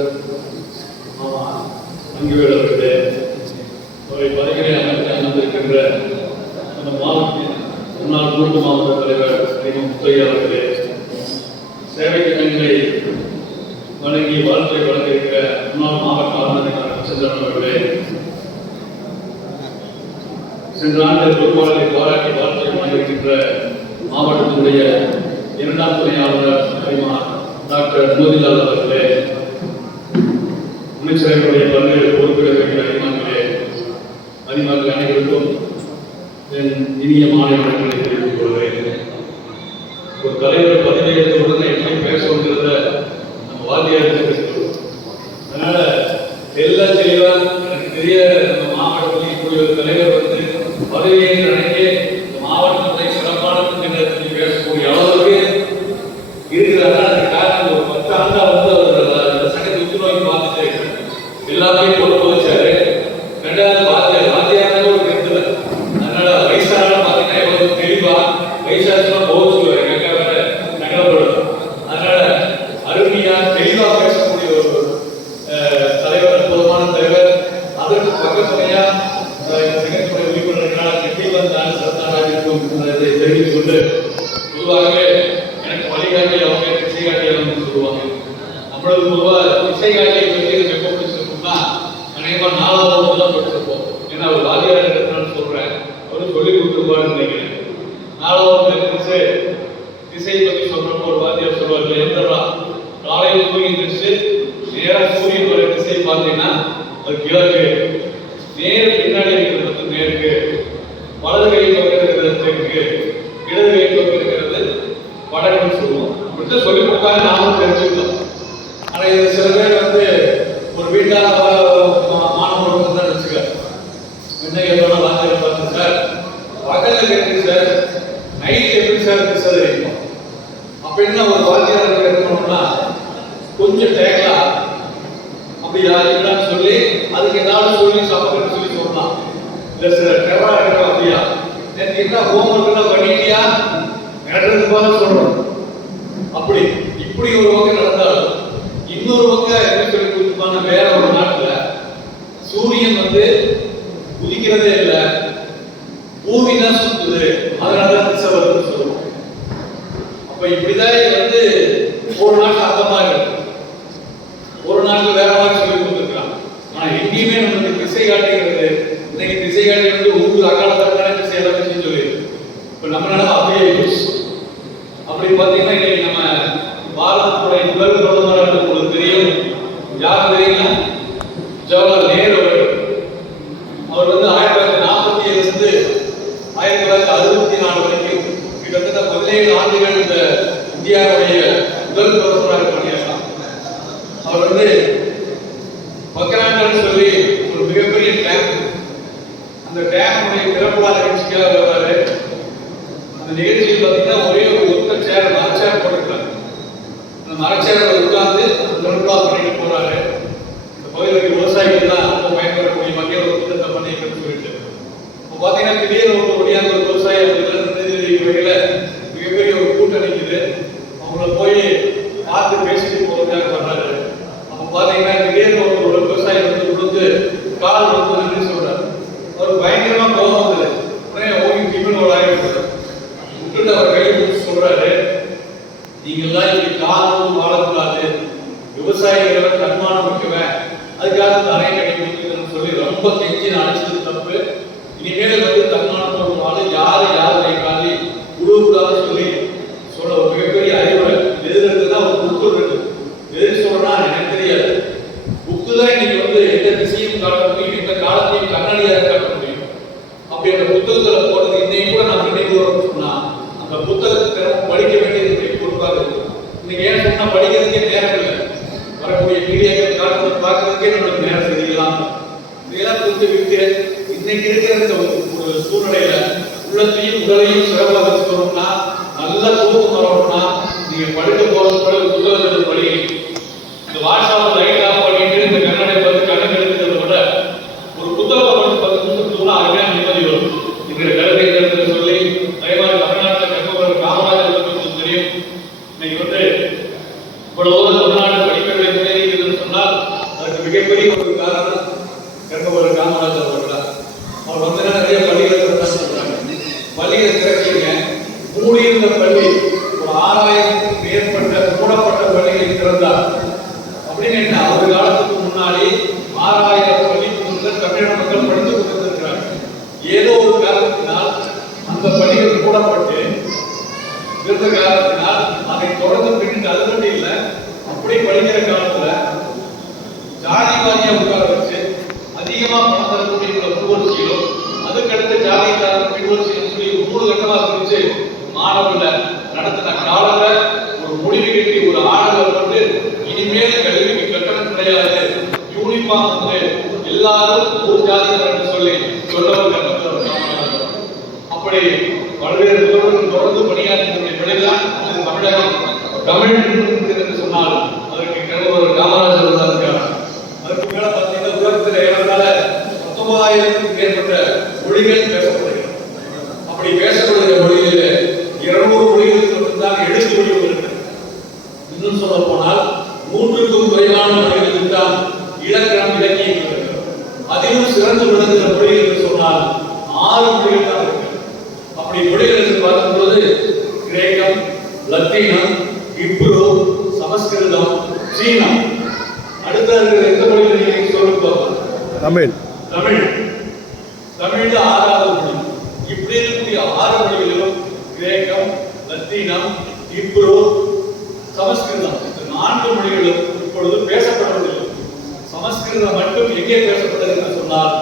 அங்குவேல் அவர்களே, அவரை பதவிகளை அமைந்திருக்கின்ற அந்த மாவட்டத்தின் முன்னாள் கூட்டு மாவட்ட தலைவர் முத்தையா அவர்களே, சேவை திட்டங்களை வழங்கி வாழ்த்துறை வழங்க இருக்கிற முன்னாள் மாவட்ட ஆளுநர் சந்திரன் அவர்களே, சென்ற ஆண்டு பொறுப்பாளர்களை பாராட்டி வாழ்த்துறை வழங்கியிருக்கின்ற மாவட்டத்தினுடைய 2ஆம் துணை ஆளுநர் டாக்டர் மோதிலால் அவர்களே, அமைச்சரவைகளுடைய பல்வேறு பொறுப்புகள் இருக்கிற அதிகமாக அனைவருக்கும் என் இனிய மாலை வணக்கங்களை தெரிவித்துக் கொள்வேன். ஒரு தலைவர் பதவியேற்ற உடனே எப்படி பேசுவோங்கிறத நம்ம வாத்தியார் பேசுகிறோம். அதனால எல்லாம் தெளிவாக நம்மளுக்கு பொதுவாக இசை காட்சியை பற்றி நம்ம எப்போ படிச்சிருக்கோம்னா அநேகமாக 4ஆவது வகுப்பு தான் படிச்சிருப்போம். ஏன்னா அவர் வாத்தியார் இருக்கிறான்னு சொல்கிறேன், அவரு சொல்லி கொடுத்துருப்பாருன்னு நினைக்கிறேன். 4ஆவது வகுப்பு திசை பற்றி சொல்கிறப்போ ஒரு வாத்தியார் சொல்லுவார், என்னடா காலையில் தூங்கி இருந்துச்சு நேராக சூரியன் வர திசை பார்த்தீங்கன்னா அது கிழக்கு, நேர் பின்னாடி இருக்கிறது வந்து மேற்கு, வலது கை பக்கம் இருக்கிறது தெற்கு, இடது கை பக்கம் இருக்கிறது வடக்குன்னு சொல்லுவோம். இப்படி சொல்லி கொடுத்தாங்க, நாமும் தெரிஞ்சுக்கலாம். ஆனால் இது சில பேர் வந்து ஒரு வீட்டால் மாணவர்கள் தான் வச்சுக்க என்ன கேட்பாங்க, வாங்க பார்த்து சார் பகலில் கேட்டு சார் நைட் எப்படி சார் திசை தெரியும் அப்படின்னா ஒரு வாத்தியார் இருக்கணும்னா கொஞ்சம் டேக்கலா அப்படியா என்னன்னு சொல்லி அதுக்கு ஏதாவது சொல்லி சாப்பிட்றேன்னு சொல்லி சொல்லலாம். இல்லை சில டெரா இருக்கா அப்படியா நேற்று என்ன ஹோம்ஒர்க் எல்லாம் பண்ணிட்டியா நடந்து பார்த்து சொல்றோம். அப்படி இப்படி ஒரு வகை நடந்தாலும் இன்னொரு வகை என்ன சொல்லி கொடுத்துப்பான வேற ஒரு நாட்டுல சூரியன் வந்து உதிக்கிறதே இல்லை, பூமி தான் சுத்துது, அதனாலதான் திசை வருதுன்னு சொல்லுவோம். அப்ப இப்படிதான் வந்து ஒரு நாட்டு அர்த்தமா இருக்கு, ஒரு நாட்டுல வேற மாதிரி சொல்லி கொடுத்துருக்கான். ஆனா எங்கேயுமே நமக்கு திசை காட்டுகிறது. இன்னைக்கு திசை காட்டி வந்து ஊருக்கு அக்காலத்தான திசை எல்லாத்தையும் சொல்லி இப்ப நம்ம நாடு அப்படியே அப்படி பார்த்தீங்கன்னா இன்னைக்கு நம்ம பாரதத்துடைய முதல் பிரதமர் உங்களுக்கு தெரியும், யார் தெரியுங்களா? ஜவஹர்லால் நேரு. அவர் வந்து 1947 இருந்து 1964 வரைக்கும் கிட்டத்தட்ட 17 ஆண்டுகள் இந்த இந்தியாவுடைய முதல் பிரதமராக பணியாற்றார். அவர் வந்து பக்ராங்கன்னு சொல்லி ஒரு மிகப்பெரிய டேம், அந்த டேமுடைய திறப்புலா நிகழ்ச்சிக்காக வருவாரு. அந்த நிகழ்ச்சியில் பார்த்தீங்கன்னா ஒரே ஒரு ஒத்த சேர் மரச்சேர் போட்டுருக்காங்க. அந்த மரச்சேரில் உட்கார்ந்து திறப்புலா பண்ணிட்டு போறாரு. இந்த பகுதியில் விவசாயிகள் தான் ரொம்ப பயன்படக்கூடிய வகையில் ஒரு திட்டத்தை பண்ணிக்கணும்னு சொல்லிட்டு இப்போ பார்த்தீங்கன்னா திடீர்னு ஒரு ஒடியாந்த ஒரு விவசாய வகையில் மிகப்பெரிய ஒரு கூட்டம் நிற்குது. அவங்கள போய் பார்த்து பேசிட்டு போகிறதுக்காக வர்றாரு. அப்போ பார்த்தீங்கன்னா திடீர்னு ஒரு விவசாயி வந்து விழுந்து கால் வந்து நன்றி சொல்றாரு. அவர் பயங்கரமா கோபம் வந்தது. உடனே ஓகே டிஃபன் ஒரு ஆயிரம் விட்டுட்டு அவர் கையை பிடிச்சி சொல்றாரு, நீங்கள்லாம் இப்படி காலம் வாழக்கூடாது, விவசாயிகளை தன்மானம் வைக்குவேன், அதுக்காக தரை கிடைக்கணும்னு சொல்லி ரொம்ப கெஞ்சி அடிச்சது தப்பு. இனிமேல் வந்து தன்மானத்தோடு வாழ யாரை காலி உழுவக்கூடாதுன்னு சொல்லி சொல்ல ஒரு மிகப்பெரிய அறிவுரை. எதிர்க்கிறதுனா ஒரு புக்கு இருக்கு, எதிர் சொல்றா எனக்கு தெரியாது. புக்கு தான் இன்னைக்கு வந்து எந்த திசையும் காட்ட முடியும், எந்த காலத்தையும் கண்ணாடியாக காட்ட முடியும். அப்படி அந்த புத்தகத்துல போடுறது இன்னைக்கு கூட நம்ம நினைவு வரோம்னு சொன்னா அந்த புத்தகத்தை தினமும் படிக்க வேண்டியது பொறுப்பாக இருக்கு. இன்னைக்கு ஏன் சொன்னா படிக்கிறதுக்கே நேரம் இல்லை, வரக்கூடிய மீடியாக்கள் காட்டுறது பார்க்கறதுக்கே நம்மளுக்கு நேரம் சரியில்லாம். இதெல்லாம் புரிஞ்சு விட்டு இன்னைக்கு இருக்கிற இந்த ஒரு சூழ்நிலையில உள்ளத்தையும் உடலையும் சிறப்பாக வச்சுக்கணும்னா, நல்ல தூக்கம் வரணும்னா நீங்க படுக்க போறது புத்தகத்தை படி. இந்த வாட்ஸ்அப் லைட் ஆஃப் பண்ணிட்டு இந்த கண்ணடை பார்த்து கண்ணு எடுத்துக்கிறத விட ஒரு புத்தகம் வந்து 10 நிமிஷம் தூரம் அருமையான நிம்மதி வரும். இருக்கிற கல்வி சொல்லி அதே மாதிரி தமிழ்நாட்டில் கற்பவர் காமராஜர் உங்களுக்கு தெரியும். இன்னைக்கு வந்து இவ்வளவு தமிழ்நாடு படிக்க வேண்டியதுன்னு சொன்னால் அதுக்கு மிகப்பெரிய ஒரு காரணம் கற்பவர் காமராஜர் அவர்கள். அவர் வந்து நிறைய பள்ளிகளை சொல்றாங்க, பள்ளியை திறக்கீங்க, மூடியிருந்த பள்ளி ஒரு 6000க்கும் மேற்பட்ட மூடப்பட்ட பள்ளிகளை திறந்தார். அப்படின்னு என்ன, ஒரு காலத்துக்கு முன்னாடி 6000 பள்ளிக்கூடங்கள் தமிழக மக்கள் படித்துக் கொண்டிருக்கிறாங்க. ஏதோ ஒரு காரணத்தினால் அந்த பள்ளிகள் மூடப்பட்டு இருந்த காரணத்தினால் அதை தொடர்ந்து பின்னிட்டு அது மட்டும் இல்லை, அப்படி படிக்கிற காலத்துல ஜாதி வாரியா உட்கார வச்சு அதிகமா பணம் தரக்கூடிய முன்வரிசையிலும் அதுக்கடுத்து ஜாதி பின்வரிசையும் சொல்லி 3 கட்டமா பிரிச்சு மாணவர்களை நடத்தின காலத்துல ஒரு முடிவு கட்டி ஒரு ஆணவர் வந்து இனிமேல் கல்விக்கு கட்டணம் கிடையாது, யூனிஃபார்ம் வந்து எல்லாரும் ஒரு ஜாதியினர் சொல்லி சொல்லவர்கள். அப்படி பல்வேறு தொடர்ந்து பணியாற்றிய விடைதான் தமிழகம் தமிழ் என்று சொன்னால் அதற்கு கருவர் காமராஜர் தான் இருக்கிறார். அதுக்கு மேல பார்த்தீங்கன்னா உலகத்தில் ஏறத்தாழ 19,000க்கும் மேற்பட்ட மொழிகள் பேசப்படுகிறது. அப்படி பேசப்படுகிற மொழிகளில் 200 மொழிகளுக்கு மட்டும்தான் எழுத்து மொழி இருக்கு. இன்னும் சொல்ல போனால் 3க்கும் குறைவான மொழிகளுக்கு தான் இலக்கணம் இலக்கியம் இருக்கிறது. அதிலும் சிறந்து விளங்குகிற மொழிகள் என்று சொன்னால் 6 மொழிகள் தான் இருக்கு. அப்படி மொழிகள் என்று பார்க்கும்போது கிரேக்கம், லத்தீனம், இப்ரு, சமஸ்கிருதம், சீனம். அடுத்த இருக்கிற எந்த மொழியில் நீங்க சொல்லுங்க பார்ப்போம். தமிழ். தமிழ். தமிழ்ல 6வது மொழி. இப்படி இருக்கக்கூடிய 6 மொழிகளிலும் கிரேக்கம், லத்தீனம், ஹீப்ரு, சமஸ்கிருதம் இந்த 4 மொழிகளும் இப்பொழுது பேசப்படுவதில்லை. சமஸ்கிருதம் மட்டும் எங்கே பேசப்படுகிறது என்று சொன்னால்,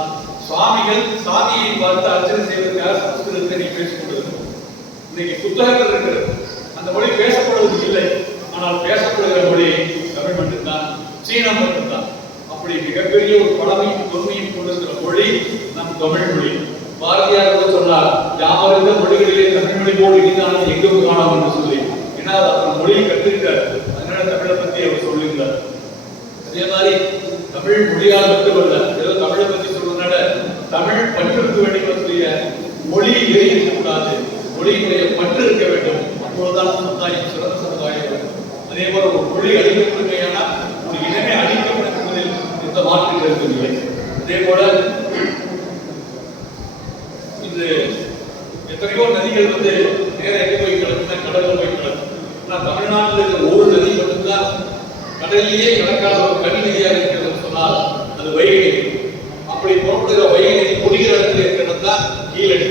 சுவாமிகள் சாமியை பார்த்து அர்ச்சனை செய்வதற்காக சமஸ்கிருதத்தை நீ பேசிக் கொண்டிருக்கிறோம். இன்னைக்கு புத்தகங்கள் இருக்கிறது, அந்த மொழி பேசப்படுவது இல்லை. ஆனால் பேசப்படுகிற மொழி தமிழ் மட்டும்தான், சீனம் மட்டும்தான். அப்படி மிகப்பெரிய ஒரு பழமையும் தொன்மையும் கொண்டிருக்கிற மொழி நம் தமிழ் மொழி. பாரதியார் கூட சொன்னார், யாவருந்த மொழிகளிலே தமிழ் மொழி போல் இனிதானது எங்கும் காணாம் என்று சொல்லி. ஏன்னா அவர் மொழியை கற்றுக்கிறார், அதனால தமிழை பற்றி அவர் சொல்லியிருந்தார். அதே மாதிரி தமிழ் மொழியால் மட்டுமல்ல, ஏதோ தமிழை பற்றி சொல்றதுனால தமிழ் பற்றுக்கு வேண்டிய மொழி வெறி இருக்கக்கூடாது, மொழியினுடைய பற்று இருக்க வேண்டும். அப்பொழுதுதான் சமுதாயம் சிறந்த சமுதாயம். அதே போல ஒரு மொழி அழிக்கப்படுமையானால் ஒரு இனமே அழிக்கப்படும் என்பதில் எந்த மாற்று கருத்துமில்லை. அதே போல இது எத்தனையோ நதிகள் நேர எங்கே போய் கிடக்குன்னா கடல்ல போய் கிடக்கும். ஆனால் தமிழ்நாட்டில் இருக்கிற ஒரு நதி மட்டும்தான் கடலிலேயே கிடக்காத ஒரு கனி நதியாக இருக்கிறது சொன்னால் அது வைகை நதி. அப்படி புறப்படுகிற வைகை நதி முடிகிற இடத்துல இருக்கிறது தான் கீழடி.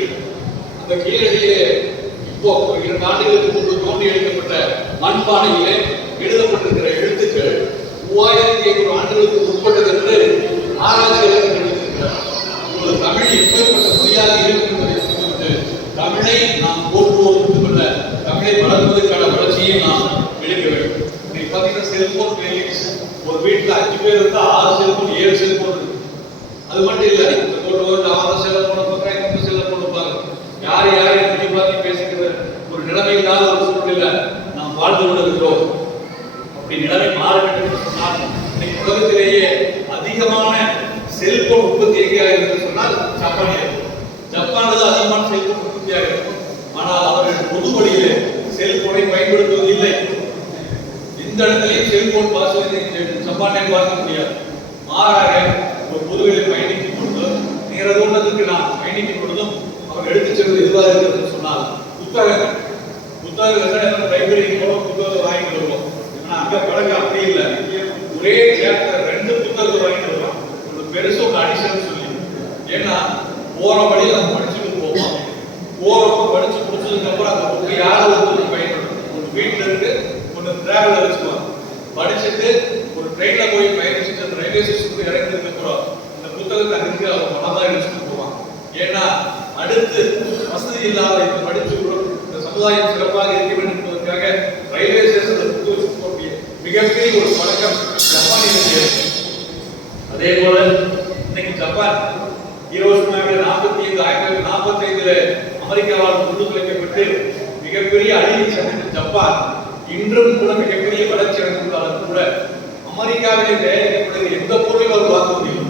அந்த கீழடியிலே இப்போ 2 ஆண்டுகளுக்கு முன்பு தோண்டி எடுக்கப்பட்ட மண்பானையிலே எழுதப்பட்டிருக்கிற எழுத்துக்கள் 3500 ஆண்டுகளுக்கு முற்பட்டது என்று ஆராய்ச்சியாளர்கள் கண்டுபிடித்திருக்கிறார். ஒரு தமிழ் எப்பேற்பட்ட மொழியாக இருக்கிறது என்று தமிழை நாம் போற்றுவோம் மட்டுமல்ல, தமிழை வளர்ப்பதற்கான வளர்ச்சியை நாம் எடுக்க வேண்டும். நீங்க பாத்தீங்கன்னா செல்போன் கிளினிக்ஸ் ஒரு வீட்டுல 5 பேர் இருந்தா 6 செல்போன் 7 செல்போன் இருக்கு. அது மட்டும் இல்ல, ஒரு 6 செல்போன் பார்க்க 3 செல்போன் பார்க்க யார் யாரை பத்தி பேசுகிற ஒரு நிலைமை இல்லாத ஒரு சூழ்நிலை நாம் வாழ்ந்து கொண்டிருக்கிறோம். அப்படி நிலைமை மாற வேண்டும் என்று சொன்னால், இன்னைக்கு உலகத்திலேயே அதிகமான செல்போன் உற்பத்தி எங்கேயாக இருக்கு சொன்னால் ஜப்பானில் அதிகமான செல்போன் உற்பத்தியாக இருக்கும். ஆனால் அவர்கள் பொது வழியிலே செல்போனை பயன்படுத்துவது இல்லை. எந்த இடத்திலையும் செல்போன் பாசுவதை ஜப்பானை பார்க்க முடியாது. மாறாக ஒரு பொதுவெளியில் பயணிக்கும் பொழுது நேர தூரத்துக்கு நாம் பயணிக்கும் பொழுதும் அவர் எடுத்துச் செல்வது எதுவாக இருக்கிறது சொன்னால் புத்தகங்கள் லைப்ரரிக்கு போனோம், புத்தகத்தை வாங்கிட்டு வருவோம். ஆனால் அங்கே பழக அப்படி இல்லை. ஒரே சேப்டர் 2 புத்தகத்தை வாங்கிட்டு வருவோம், ஒரு பெருசு ஒரு அடிஷன் சொல்லி. ஏன்னா போற வழியில் நம்ம படிச்சுட்டு போவோம். போறப்ப படிச்சு முடிச்சதுக்கு அப்புறம் அந்த புக்கு யாராவது ஒருத்தருக்கு பயன்படும். ஒரு வீட்டில் இருக்கு, ஒன்று டிராவலில் வச்சுக்குவாங்க. படிச்சுட்டு ஒரு ட்ரெயின்ல போய் பயணிச்சுட்டு அந்த ரயில்வே ஸ்டேஷனுக்கு இறங்கினதுக்கு அப்புறம் இந்த புத்தகத்தை அங்கிருந்து அவங்க மனதாக எடுத்துட்டு போவாங்க. ஏன்னா அடுத்து வசதி இல்லாத இந்த படிச்சு இந்த சமுதாயம் சிறப்பாக இருக்க வேண்டும் என்பதற்காக ரயில்வே ஸ்டேஷன்ல புக்கு வச்சு போட்டிய மிகப்பெரிய ஒரு பழக்கம் ஜப்பானிய. அதே போல இன்னைக்கு ஜப்பான் 1945 அமெரிக்காவால் முன்னுக்குழைக்கப்பட்டு மிகப்பெரிய அழிவை சந்தித்த ஜப்பான் இன்றும் கூட மிகப்பெரிய வளர்ச்சி அடைந்துள்ளாலும் கூட அமெரிக்காவிலே தயாரிக்கப்படுகிற எந்த பொருளையும் அவர் வாங்க முடியும்.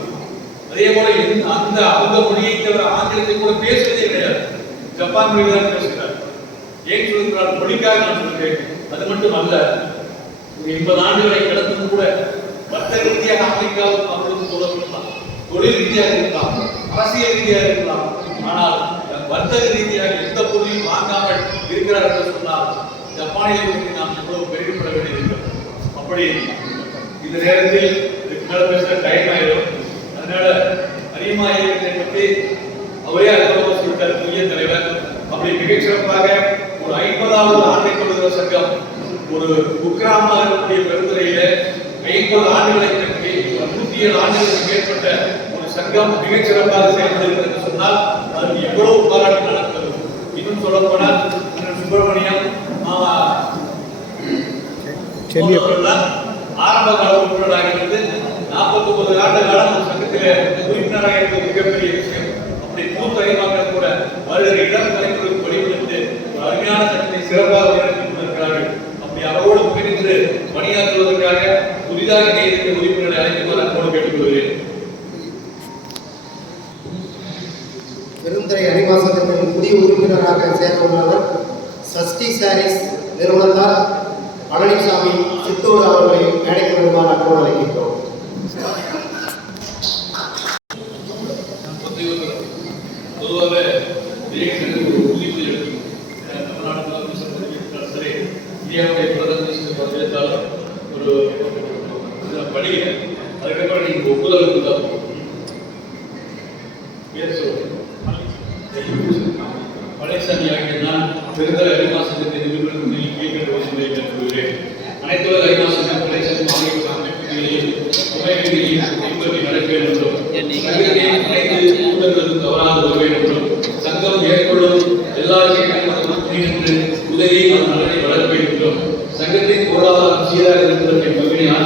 அதே போல அந்த மொழியை தவிர ஆங்கிலத்தை கூட பேசுவதே கிடையாது, ஜப்பான் மொழி தான் பேசுகிறார். ஏன் சொல்கிறார்? மொழிக்காக நான் சொல்கிறேன். அது மட்டும் அல்ல, 80 ஆண்டுகளை கடந்தும் கூட வர்த்தக ரீதியாக அமெரிக்காவுக்கும் அவர்களுக்கும் தோழர்களாம், தொழில் ரீதியாக இருக்கலாம், அரசியல் ரீதியாக இருக்கலாம். ஆனால் வர்த்தக ரீதியாக எந்த பொருளையும் வாங்காமல் இருக்கிறார் என்று சொன்னால் ஜப்பானியை பற்றி நாம் எவ்வளவு பெருமைப்பட வேண்டியிருக்கிறோம். அப்படி இந்த நேரத்தில் பேச டைம் ஆயிடும். அதனால அரிமா இயக்கத்தை பற்றி அவரே அற்புதமாக சொல்லிட்டார் புதிய தலைவர். அப்படி மிகச்சிறப்பாக ஒரு 50வது ஆண்டை கொள்கிற சங்கம், ஒரு குக்கிராமமாக இருக்கக்கூடிய பெருந்துறையில 50 ஆண்டுகளை பற்றி 107 ஆண்டுகளுக்கு மேற்பட்ட ஒரு சங்கம் மிகச்சிறப்பாக செயல்படுகிறது என்று சொன்னால் அது எவ்வளவு பாராட்டு நடக்கிறது. இன்னும் சொல்லப்போனால் சுப்பிரமணியம் ஆரம்ப கால உறுப்பினராக இருந்து 49 ஆண்டு காலம் ஒரு சங்கத்திலே உறுப்பினராக இருந்தது மிகப்பெரிய விஷயம். அப்படி மூத்த அறிவாக்கள் கூட வருகிற இடம் தலைவர்களுக்கு வழிபடுத்து அருமையான சங்கத்தை சிறப்பாக நடத்தி கொண்டிருக்கிறார்கள். அப்படி அவரோடு பிரிந்து பணியாற்றுவதற்காக புதிதாக கைதிக்க உறுப்பினர்களை அழைக்குமாறு அன்போடு கேட்டுக்கொள்கிறேன். பெருந்துறை அறிவாசகத்தின் புதிய உறுப்பினராக சேர உள்ளவர் சஷ்டி சாரீஸ் நிறுவனத்தார் பழனிசாமி சித்தோடு அவர்களை மேடைக்கு வருமாறு அன்போடு அழைக்கின்றோம். பொதுவாக தமிழ்நாட்டில் சரி இந்தியாவுடைய பிரதமர் பதவியேற்றாலும் ஒரு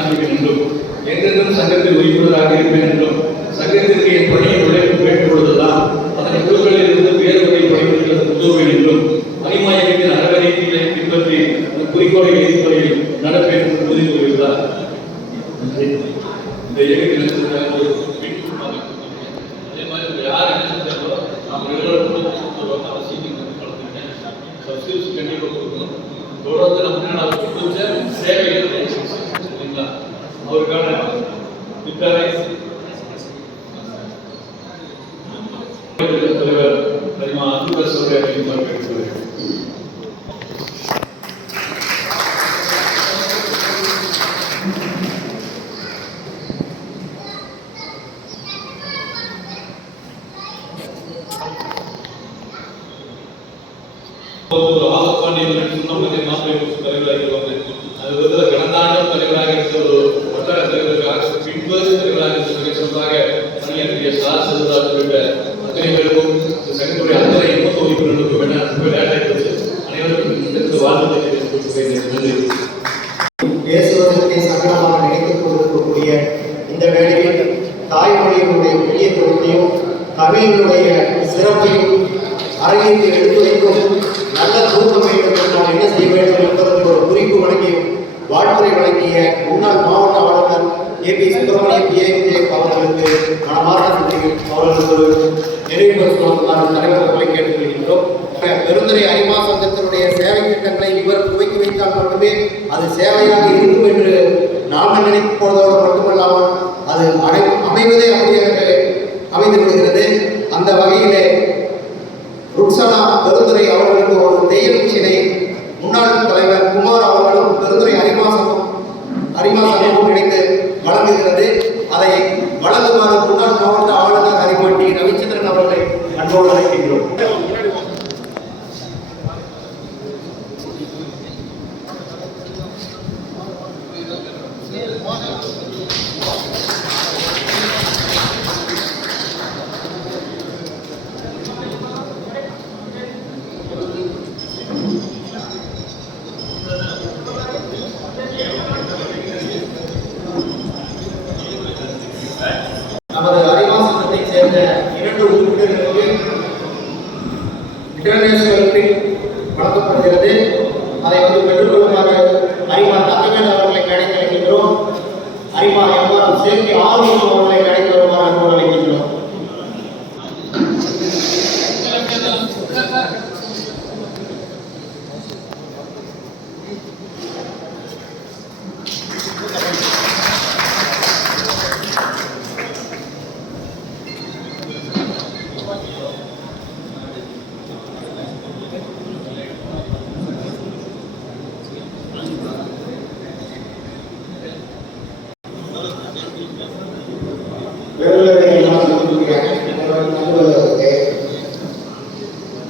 பணியாற்றுவேன் என்றும் என்றென்றும் சங்கத்தில் உறுப்பினராக இருப்பேன் என்றும் சங்கத்திற்கு என் பணியை உழைப்பு வேண்டும் பொழுதுதான் அதன் குழுக்களில் இருந்து வேறுவரை பணிபுரிகிறது உதவுவேன் என்றும் அணிமாயத்தின் அறவரைகளை பின்பற்றி அந்த குறிக்கோளை எதிர்ப்பறையில் நடப்பேன் என்று உறுதி கூறுகிறார். இந்த இயக்கத்தில் ஒரு அதே மாதிரி யார் நினைச்சிருந்தாங்களோ அவங்க ரெகுலர் அவசியம் சப்ஸ்கிரிப்ஷன் கண்டிப்பாக கொடுக்கணும். தொடர்ந்து நம்ம பிடிச்ச சேவைகள் சரிங்களா அவருக்கான தலைவர் சரிமா அன்பு சொல்றேன். தலைவராக கடந்த ஆண்டும் தலைவராக இருந்த ஒரு வட்டார தலைவர்களாக பின்பு தலைவராக இருந்த சொன்னாக பணியாற்றிய சார் செல்வராஜ் உள்ளிட்ட அத்தனை பேருக்கும் சங்கத்துடைய அத்தனை மூத்த உறுப்பினர்களுக்கும் அனைவருக்கும் வாழ்த்து தெரிவித்துக் பேசுவதற்கு சங்கடமாக நினைத்துக் கொண்டிருக்கக்கூடிய இந்த வேளையில் தாய்மொழியினுடைய முக்கியத்துவத்தையும் தமிழினுடைய சிறப்பையும் அரங்கேற்றி எடுத்துரைக்கும் நல்ல தூக்கம் வேண்டும் என்றால் என்ன செய்ய வேண்டும் என்பதற்கு ஒரு குறிப்பு வழங்கியும் வாழ்த்துறை வழங்கிய முன்னாள் மாவட்ட ஆளுநர் ஏபி சுப்பிரமணியம் PMJ அவர்களுக்கு மனமார்ந்த நன்றிகள். அவர்களுக்கு நினைவுபடுத்துவதற்கான தலைவர்களை கேட்டுக்கொள்கின்றோம். பெருந்துறை அரிமா சங்கத்தினுடைய சேவை திட்டங்களை இவர் துவக்கி வைத்தால் மட்டுமே அது சேவையாக இருக்கும் என்று நாங்கள் நினைக்கும் போவதோடு மட்டுமல்லாமல் அது அமைவதே அப்படியாக அமைந்து விடுகிறது. அந்த வகையிலே ருக்ஸானா பெருந்துறை அவர்களுக்கு ஒரு தெய்வச்சினை முன்னாள் தலைவர் குமார் அவர்களும் பெருந்துறை அரிமா சங்கமும் இணைந்து வழங்குகிறது. அதை வழங்குமாறு முன்னாள் மாவட்ட ஆளுநர் அரிமாட்டி ரவிச்சந்திரன் அவர்களை அன்போடு அழைக்கின்றோம். நமது அரிமா சங்கத்தை சேர்ந்த 2 உறுப்பினர்களுக்கு இன்டர்நேஷனல் பின் வழங்கப்படுகிறது. அதை பெற்றுக்கொள்ளுமாறு அரிமா தங்கவேல் அவர்களை கிடைத்து அழைக்கின்றோம். அரிமா எவ்வாறு சேர்க்கை ஆர்வம் அவர்களை கிடைத்து வருமாறு அன்போடு அழைக்கின்றோம்.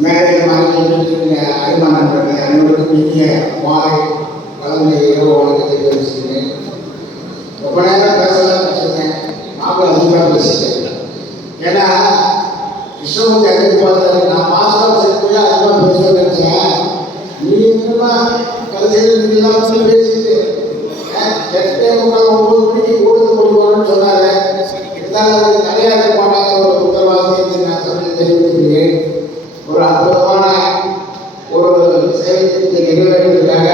மேடையில் வாங்கி அரிமானவர்கள் அனைவருக்கும் இனிய மாலை கலந்து இரவு வணக்கத்தை பேசுகிறேன். ரொம்ப நேரம் பேசலாம் வச்சுருக்கேன், நாங்களும் அதிகமாக பேசிட்டேன். ஏன்னா கிருஷ்ணமூர்த்தி அன்னைக்கு பார்த்தாரு, நான் மாஸ்டர் சேர்த்து அதிகமாக பேசுவேன் நினைச்சேன். நீ என்னமா கடைசியில் பேசிட்டு 8:45 9 மணிக்கு கூடுதல் முடிவான்னு சொன்னாரு. இருந்தாலும் தலையாற்ற மாட்டாங்க ஒரு உத்தரவாதத்தை நான் சொல்லி தெரிவித்துக்கிறேன். ஒரு அற்புதமான ஒரு சேவை திட்டத்தை நிறைவேற்றுவதற்காக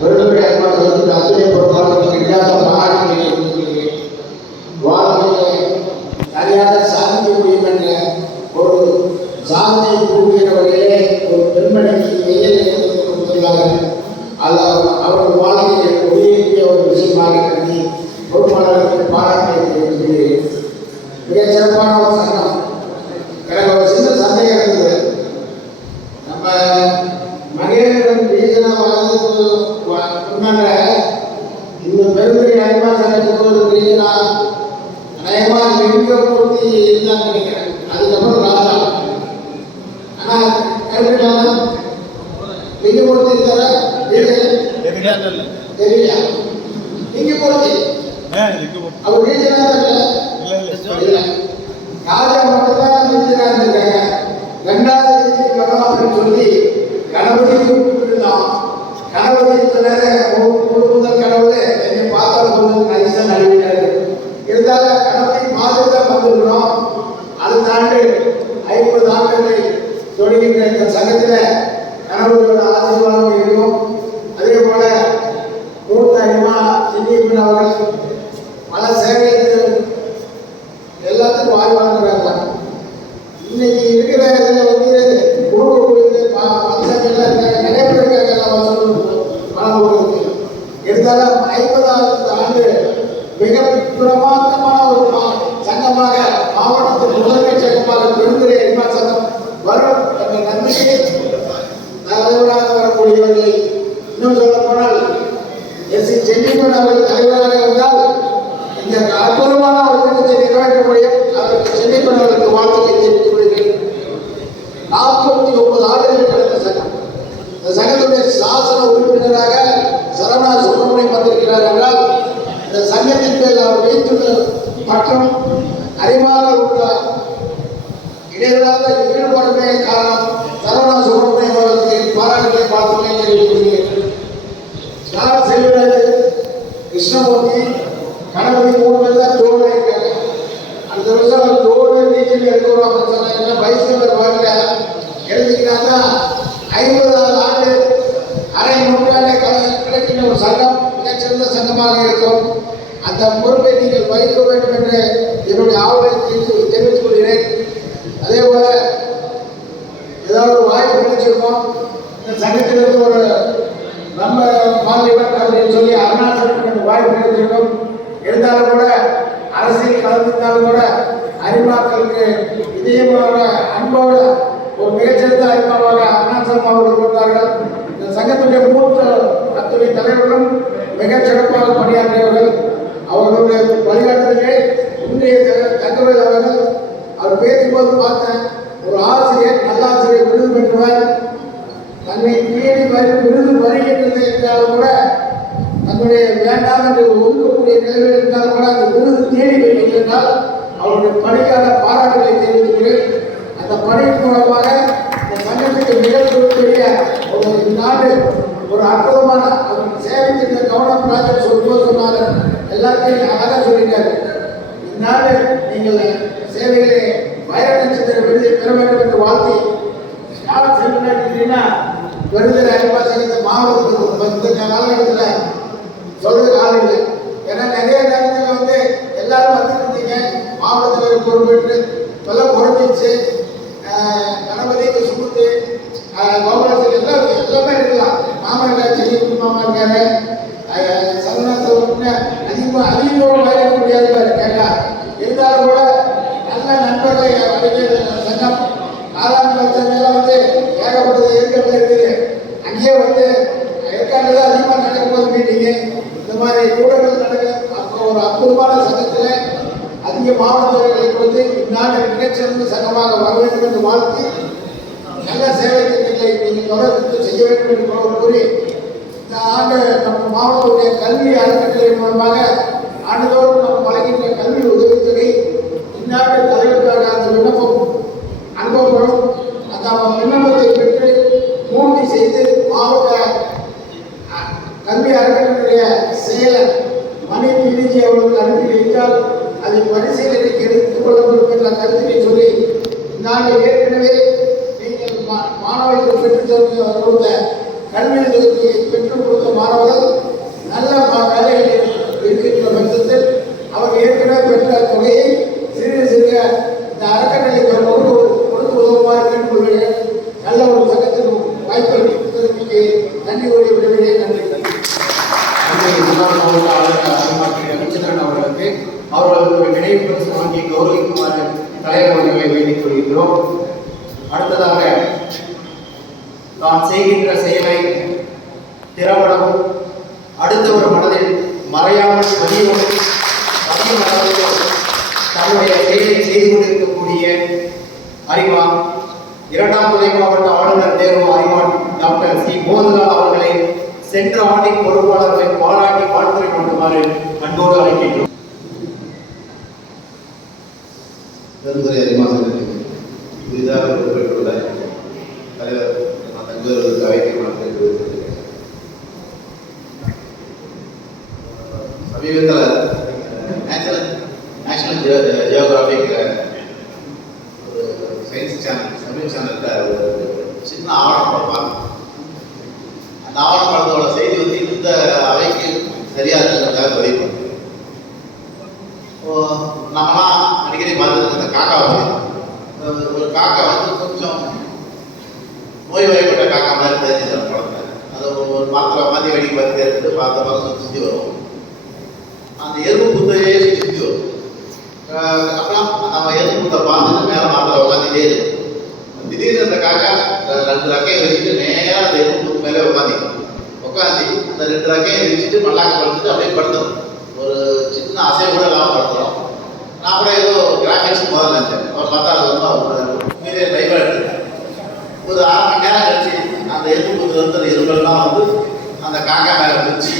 பெருந்துறை அரிமா சங்கத்துக்கு அத்துணை பொறுப்பாளர்களுக்கு இல்லாத பாராட்டுகளை கொடுத்துள்ளேன். வாழ்க்கையை சரியாக சாதிக்க முடியும் என்ற ஒரு சாதனையை கூறுகிற வகையிலே ஒரு பெண்மணிக்கு வெயில் கொடுத்துள்ளார்கள். அது அவர்கள் வாழ்க்கையை ஒளியேற்றிய ஒரு விஷயமாக கருதி பொறுப்பாளர்களுக்கு பாராட்டை தெரிவித்துள்ளேன். மிகச் சிறப்பான ஒரு சங்கம். எனக்கு ஒரு சின்ன சந்தேகம் இருந்தது. நம்ம மகேந்திரன் ரீஜனா வாழ்ந்ததுக்கு முன்னால இந்த பெருந்துறை அரிமா சங்கத்துக்கு ஒரு ரீஜனா அநேகமா லிங்கமூர்த்தி இருந்தான்னு நினைக்கிறேன். அதுக்கப்புறம் ராஜா. ஆனா கேட்டுக்கலாம் லிங்கமூர்த்தி தர தெரியல. லிங்கமூர்த்தி அவர் ரீஜனா தெரியல. ராஜா மட்டும்தான் ரீஜனா இருந்திருக்காங்க. 2வது அப்படின்னு சொல்லி கணபதி கூப்பிட்டுருந்தான். கணபதி முதல் கடவுள் என்னை பார்த்தா கொஞ்சம் வந்திருக்கிறோம். அடுத்த ஆண்டு 50 ஆண்டுகளை தொடங்குகின்ற இந்த சங்கத்தில் கணவர்களோட ஆசீர்வாதம் இருக்கும். அதே போல மூத்த அனிமா சின்னியப்பன் அவர்கள் பல சேவைகளுக்கு எல்லாத்துக்கும் வாய் வழங்குறாங்க. இன்னைக்கு இருக்கிற இதில் வந்து குடும்பங்களுக்கு பசங்கள்லாம் இருக்காங்க, நிறைய பேர் இருக்காங்க. எல்லாம் சொல்லணும் இருந்தாலும் 50வது ஆண்டு மிக பிரமாண்டமான ஒரு சங்கமாக மாவட்டத்தின் முதன்மை சங்கமாக பெருந்துறை அனிமா சங்கம் வரும் என்ற நம்பிக்கை தலைவராக வரக்கூடியவர்களை இன்னும் சொல்ல போனால் எஸ். சென்னிமன் அவர்கள் தலைவராக வந்தால் இந்த அற்புதமான ஒரு திட்டத்தை நிறைவேற்ற முடியும். அவருக்கு சென்னிமன் அவர்களுக்கு வாழ்த்துக்களை தெரிவித்துக் கொள்கிறேன். 49 ஆண்டுகள் கடந்த சங்கம். இந்த சங்கத்துடைய சாசன உறுப்பினராக சரவணா சுப்பிரமணியம் வந்திருக்கிறார் என்றால் இந்த சங்கத்தின் பேர் அவர் வைத்துள்ள மற்றும் அறிவாளர் உள்ள இடையிலாத ஈடுபாடுமே காரணம் சரவணா சுப்பிரமணியம் அவர்களுக்கு பாராட்டுகளை பார்த்துள்ளே தெரிவித்துள்ளேன். செல்வராஜ், கிருஷ்ணமூர்த்தி, கணபதி 3 பேர் தான் தோடு இருக்காங்க. அடுத்த வருஷம் தோடு நீச்சல் எடுக்கிறோம் அப்படின்னு சொன்னாங்க. வைஷ்ணவர் வரல எழுதிக்கிட்டாங்க. 50வது ஆண்டு அரை நூற்றாண்டை கிடைக்கின்ற ஒரு சங்கம் மிகச்சிறந்த சங்கமாக இருக்கும். அந்த பொறுப்பை நீங்கள் வகிக்க வேண்டும் என்று என்னுடைய ஆவலை தெரிவித்துக் கொள்கிறேன். அதே போல ஏதாவது ஒரு வாய்ப்பு கிடைச்சிருக்கோம். இந்த சங்கத்திலிருந்து ஒரு நம்ம பார்லிமெண்ட் அப்படின்னு சொல்லி அருணாச்சலம் வாய்ப்பு கிடைச்சிருக்கும். இருந்தாலும் கூட அரசியல் கலந்துருந்தாலும் கூட அரிமாக்களுக்கு இதயமாக அன்போடு ஒரு மிகச்சிறந்த அரிமாவாக அருணாச்சலம் அவர்கள் கொண்டார்கள். இந்த சங்கத்துடைய மூத்த அத்துறை தலைவர்களும் மிகச் சிறப்பாக பணியாற்றியவர்கள். அவர்களுடைய வழிகாட்டுதலே இன்றைய தங்கவேல் அவர்கள் அவர் பேசும்போது பார்த்தேன். ஒரு ஆசிரியர் நல்லாசிரியர் விருது பெற்றவர் தன்னை தேடி விருது வருகின்றது என்றாலும் கூட தன்னுடைய வேண்டாம் என்று ஒதுக்கக்கூடிய நிலையில் இருந்தாலும் கூட அந்த விருது தேடி வருகிறது என்றால் அவருடைய பணிக்கான பாராட்டுகளை தெரிவித்துக்கிறேன். அந்த பணி மூலமாக இந்த சங்கத்துக்கு மிகப்பெரிய ஒரு நாடு ஒரு அற்புதமான அவர் சேவைக்கு கவனம் ப்ராஜெக்ட் சொல்லும்போது சொன்னாங்க. எல்லாத்தையும் அழகாக சொல்லிட்டாரு. இந்நாடு நீங்கள் சேவைகளை வைர நட்சத்திர விருதை பெற வேண்டும் என்று வாழ்த்தி செல்வனா விருதுல அனிமா சங்கத்தை மாவட்டத்துக்கு இந்த காலகட்டத்தில் சொல்றது காலம் இல்லை. ஏன்னா நிறைய நேரத்தில் வந்து எல்லாரும் வந்துட்டு இருந்தீங்க. மாவட்டத்தில் பொறுப்பேற்று எல்லாம் குறைஞ்சிச்சு. கணபதி சுமுத்து கோபாலத்தில் எல்லாமே இருக்கலாம். மாமா இருக்காரு, செல்வி மாமா இருக்காரு, சரணாசன் அதிகமாக வயது முடியாது கேட்டா. இருந்தாலும் கூட நல்ல நண்பர்களை அடைக்கிற சங்கம் நாராயண வந்து ஏகப்பட்டது ஏற்கனவே இருக்குது. அங்கேயே வந்து ஏற்காண்டில் அதிகமாக நடக்கும் போது மீட்டிங்கு இந்த மாதிரி கூட்டங்கள் நடக்குது. அப்போ ஒரு அற்புதமான சங்கத்தில் அதிக மாவட்டங்களை கொடுத்து இந்நாடு மிகச்சிறந்த சங்கமாக வர வேண்டும் என்று வாழ்த்தி நல்ல சேவை திட்டங்களை நீங்கள் தொடர்ந்து செய்ய வேண்டும் என்று கூறி இந்த ஆண்டு நம்ம மாவட்டத்துடைய கல்வி அறக்கட்டளை மூலமாக ஆண்டுதோறும் நாம் வழங்குகின்ற கல்வி உதவித்தொகை இந்நாட்டு தலைவருக்காக அந்த விண்ணப்பம் அனுபவப்படும். அந்த விண்ணப்பத்தை பெற்று பூர்த்தி செய்து மாவட்ட கல்வி அறக்கட்டளையுடைய செயலர் மணி பிடிஜி அவர்களுக்கு அனுப்பி வைத்தால் அதை பரிசீலனைக்கு எடுத்துக் கொள்ளப்படும் என்ற கருத்தினை சொல்லி நாங்கள் ஏற்கனவே நீங்கள் மாணவர்களுக்கு பெற்றுத் கொடுத்த கல்வி தொகுதியை பெற்றுக் கொடுத்த மாணவர்கள் நல்ல வேலைகளில் இருக்கின்ற பட்சத்தில் அவர் ஏற்கனவே பெற்ற தொகையை சிறிய சிறிய இந்த அறக்கட்டளை கொடுத்து உதவுமாறு கேட்டுக்கொள்கிறேன். நல்ல ஒரு சங்கத்தின் வாய்ப்பை தெரிவிக்க நன்றி கூறி விடுகிறேன். நன்றி. முன்னாள் மாவட்ட ஆளுநர் ரவிச்சந்திரன் அவர்களுக்கு அவர்களுக்கு ஒரு நினைவு பரிசு வாங்கி கௌரவிக்குமாறு தலைவர் அவர்களை வேண்டிக் கொள்கிறோம். அடுத்ததாக தான் செய்கின்ற செயலை திறம்படவும் அடுத்தவர் மனதில் மறையாமல் பதிவும் தன்னுடைய செயலை செய்து கொண்டிருக்கக்கூடிய அறிவா 2ஆம் துணை மாவட்ட ஆளுநர் தேர்வு அறிவான் டாக்டர் சி. மோகன்லால் அவர்களை சென்ற ஆண்டின் பொறுப்பாளர்களை பாராட்டி வாழ்த்துரை கொண்டுமாறு அன்போடு அழைக்கின்றோம். பெருந்துறை அனிமா சங்கத்தின் புதிதாக பொறுப்பேற்றுள்ள தலைவர் தங்கவேலுக்கு அவைக்கு வணக்கத்தை தெரிவித்துள்ளேன். சமீபத்தில் நேஷனல் நேஷனல் ஜியோகிராஃபிங்கிற ஒரு சயின்ஸ் சேனல் தமிழ் சேனலில் ஒரு சின்ன ஆவணப்படம் பார்த்தேன். அந்த ஆவணப்படத்தோட செய்தி வந்து இந்த அவைக்கு சரியாக இருக்கிறதுக்காக பதிவு பண்ணுறேன். நம்மளாம் அடிக்கடி பார்த்துட்டு அந்த காக்காவை பற்றி ஒரு காக்கா வந்து கொஞ்சம் நோய் வாய்ப்பட்ட காக்கா மாதிரி தெரிஞ்சது அந்த படத்தில். அது ஒரு மாத்திரை மாதிரி வெடி பார்த்து எடுத்துட்டு பார்த்த பக்கம் சுற்றி வரும். அந்த எறும்பு புத்தையே சுற்றி வரும். அப்புறம் நம்ம எறும்பு புத்தை பார்த்துட்டு மேலே மாத்திரை உட்காந்துட்டே இருக்கு. திடீர்னு அந்த காக்கா 2 ரக்கையை வச்சுட்டு நேராக அந்த எறும்பு புத்து மேலே உட்காந்து அந்த 2 ரக்கையை வச்சுட்டு மல்லாக்க படுத்துட்டு அப்படியே படுத்துடும். ஒரு சின்ன அசைவு கூட இல்லாமல் படுத்துறோம். நான் கூட ஏதோ கிராஃபிக்ஸ் முதல்ல நினச்சேன். அவர் பார்த்தா அது வந்து அவர் மீதே லைவாக எடுத்துருக்கேன். ஒரு 1/2 மணி நேரம் கழிச்சு அந்த எறும்பு புத்துல இருந்து அந்த எறும்பெல்லாம் வந்து அந்த காக்கா மேலே பிடிச்சி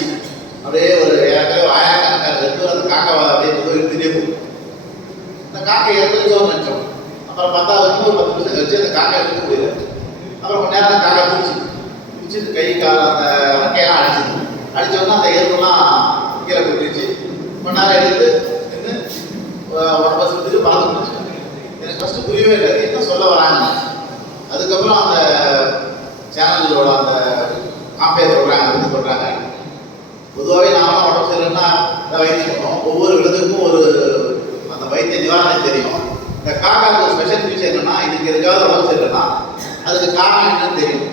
அப்படியே ஒரு ஆயிரக்கணக்கான எடுத்து அந்த காக்காவை அப்படியே எடுத்துகிட்டே போகும். அந்த காக்கை எடுத்துச்சோன்னு நினச்சோம். அப்புறம் பார்த்தா இன்னொரு 10 நிமிஷம் கழிச்சு அந்த காக்கா எடுக்க முடியல. அப்புறம் கொஞ்ச நேரம் அந்த காக்கா பிடிச்சிட்டு கை கால் அந்த ரக்கையெல்லாம் அடிச்சோன்னா அந்த எறும்பெல்லாம் கீழே போயிடுச்சு. கொஞ்ச நேரம் எடுத்து நின்று உடம்பை சுற்றிட்டு பார்த்து முடிச்சு. எனக்கு ஃபஸ்ட்டு புரியவே இல்லை என்ன சொல்ல வராங்க. அதுக்கப்புறம் அந்த சேனலோட அந்த காம்பேர் சொல்கிறாங்க வந்து சொல்கிறாங்க, பொதுவாகவே நாம உடம்பு சரியில்லைன்னா வைத்தியம் பண்ணுவோம். ஒவ்வொரு விதத்துக்கும் ஒரு அந்த வைத்திய நிவாரணம் தெரியும். இந்த காக்காவுக்கு ஒரு ஸ்பெஷல் ஃபீச்சர் என்னன்னா, இதுக்கு எதுக்காவது உடம்பு சரியில்லைன்னா அதுக்கு காரணம் என்னன்னு தெரியும்.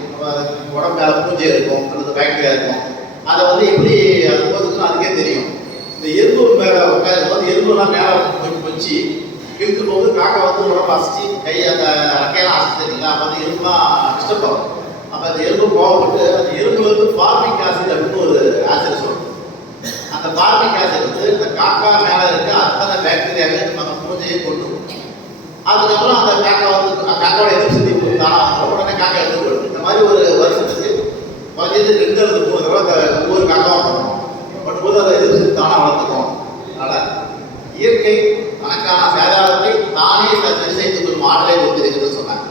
உடம்பு மேலே பூஜை இருக்கும் அல்லது பாக்டீரியா இருக்கும். அதை வந்து எப்படி அது போதுக்குன்னு அதுக்கே தெரியும். இந்த எறும்பு மேலே உட்காந்து போது எறும்புலாம் மேலே கொஞ்சம் வச்சு இழுக்கும் போது காக்கா வந்து உடம்பு அசைச்சி கை அந்த ரக்கையெல்லாம் அசைச்சு தெரியுங்களா. அப்போ அந்த எறும்புலாம் டிஸ்டர்ப் ஆகும். அப்போ அந்த எறும்பு கோவப்பட்டு அந்த எறும்புல வந்து பார்மிக் ஆசிட் அப்படின்னு ஒரு ஆசிட் சொல்லுவோம். அந்த பார்மிக் ஆசிட் வந்து இந்த காக்கா மேலே இருக்க அத்தனை பாக்டீரியாவை நம்ம பூஜையை கொண்டு வரும். அதுக்கப்புறம் அந்த காக்கா வந்து காக்காவோட எதிர்ப்பு சக்தி தானாக வந்துடும். உடனே காக்கா எடுத்து போயிடும். இந்த மாதிரி ஒரு வருஷத்துக்கு குறைஞ்சது 2 அல்லது 3 தடவை அந்த ஒவ்வொரு காக்காவும் பண்ணணும். போது அதை எதிர்ப்பு தானாக வளர்த்துக்கும். அதனால் இயற்கை தனக்கான சேதாரத்தை தானே சரி செய்து கொள்ளும் ஆற்றலை கொண்டிருக்கிறது சொன்னாங்க.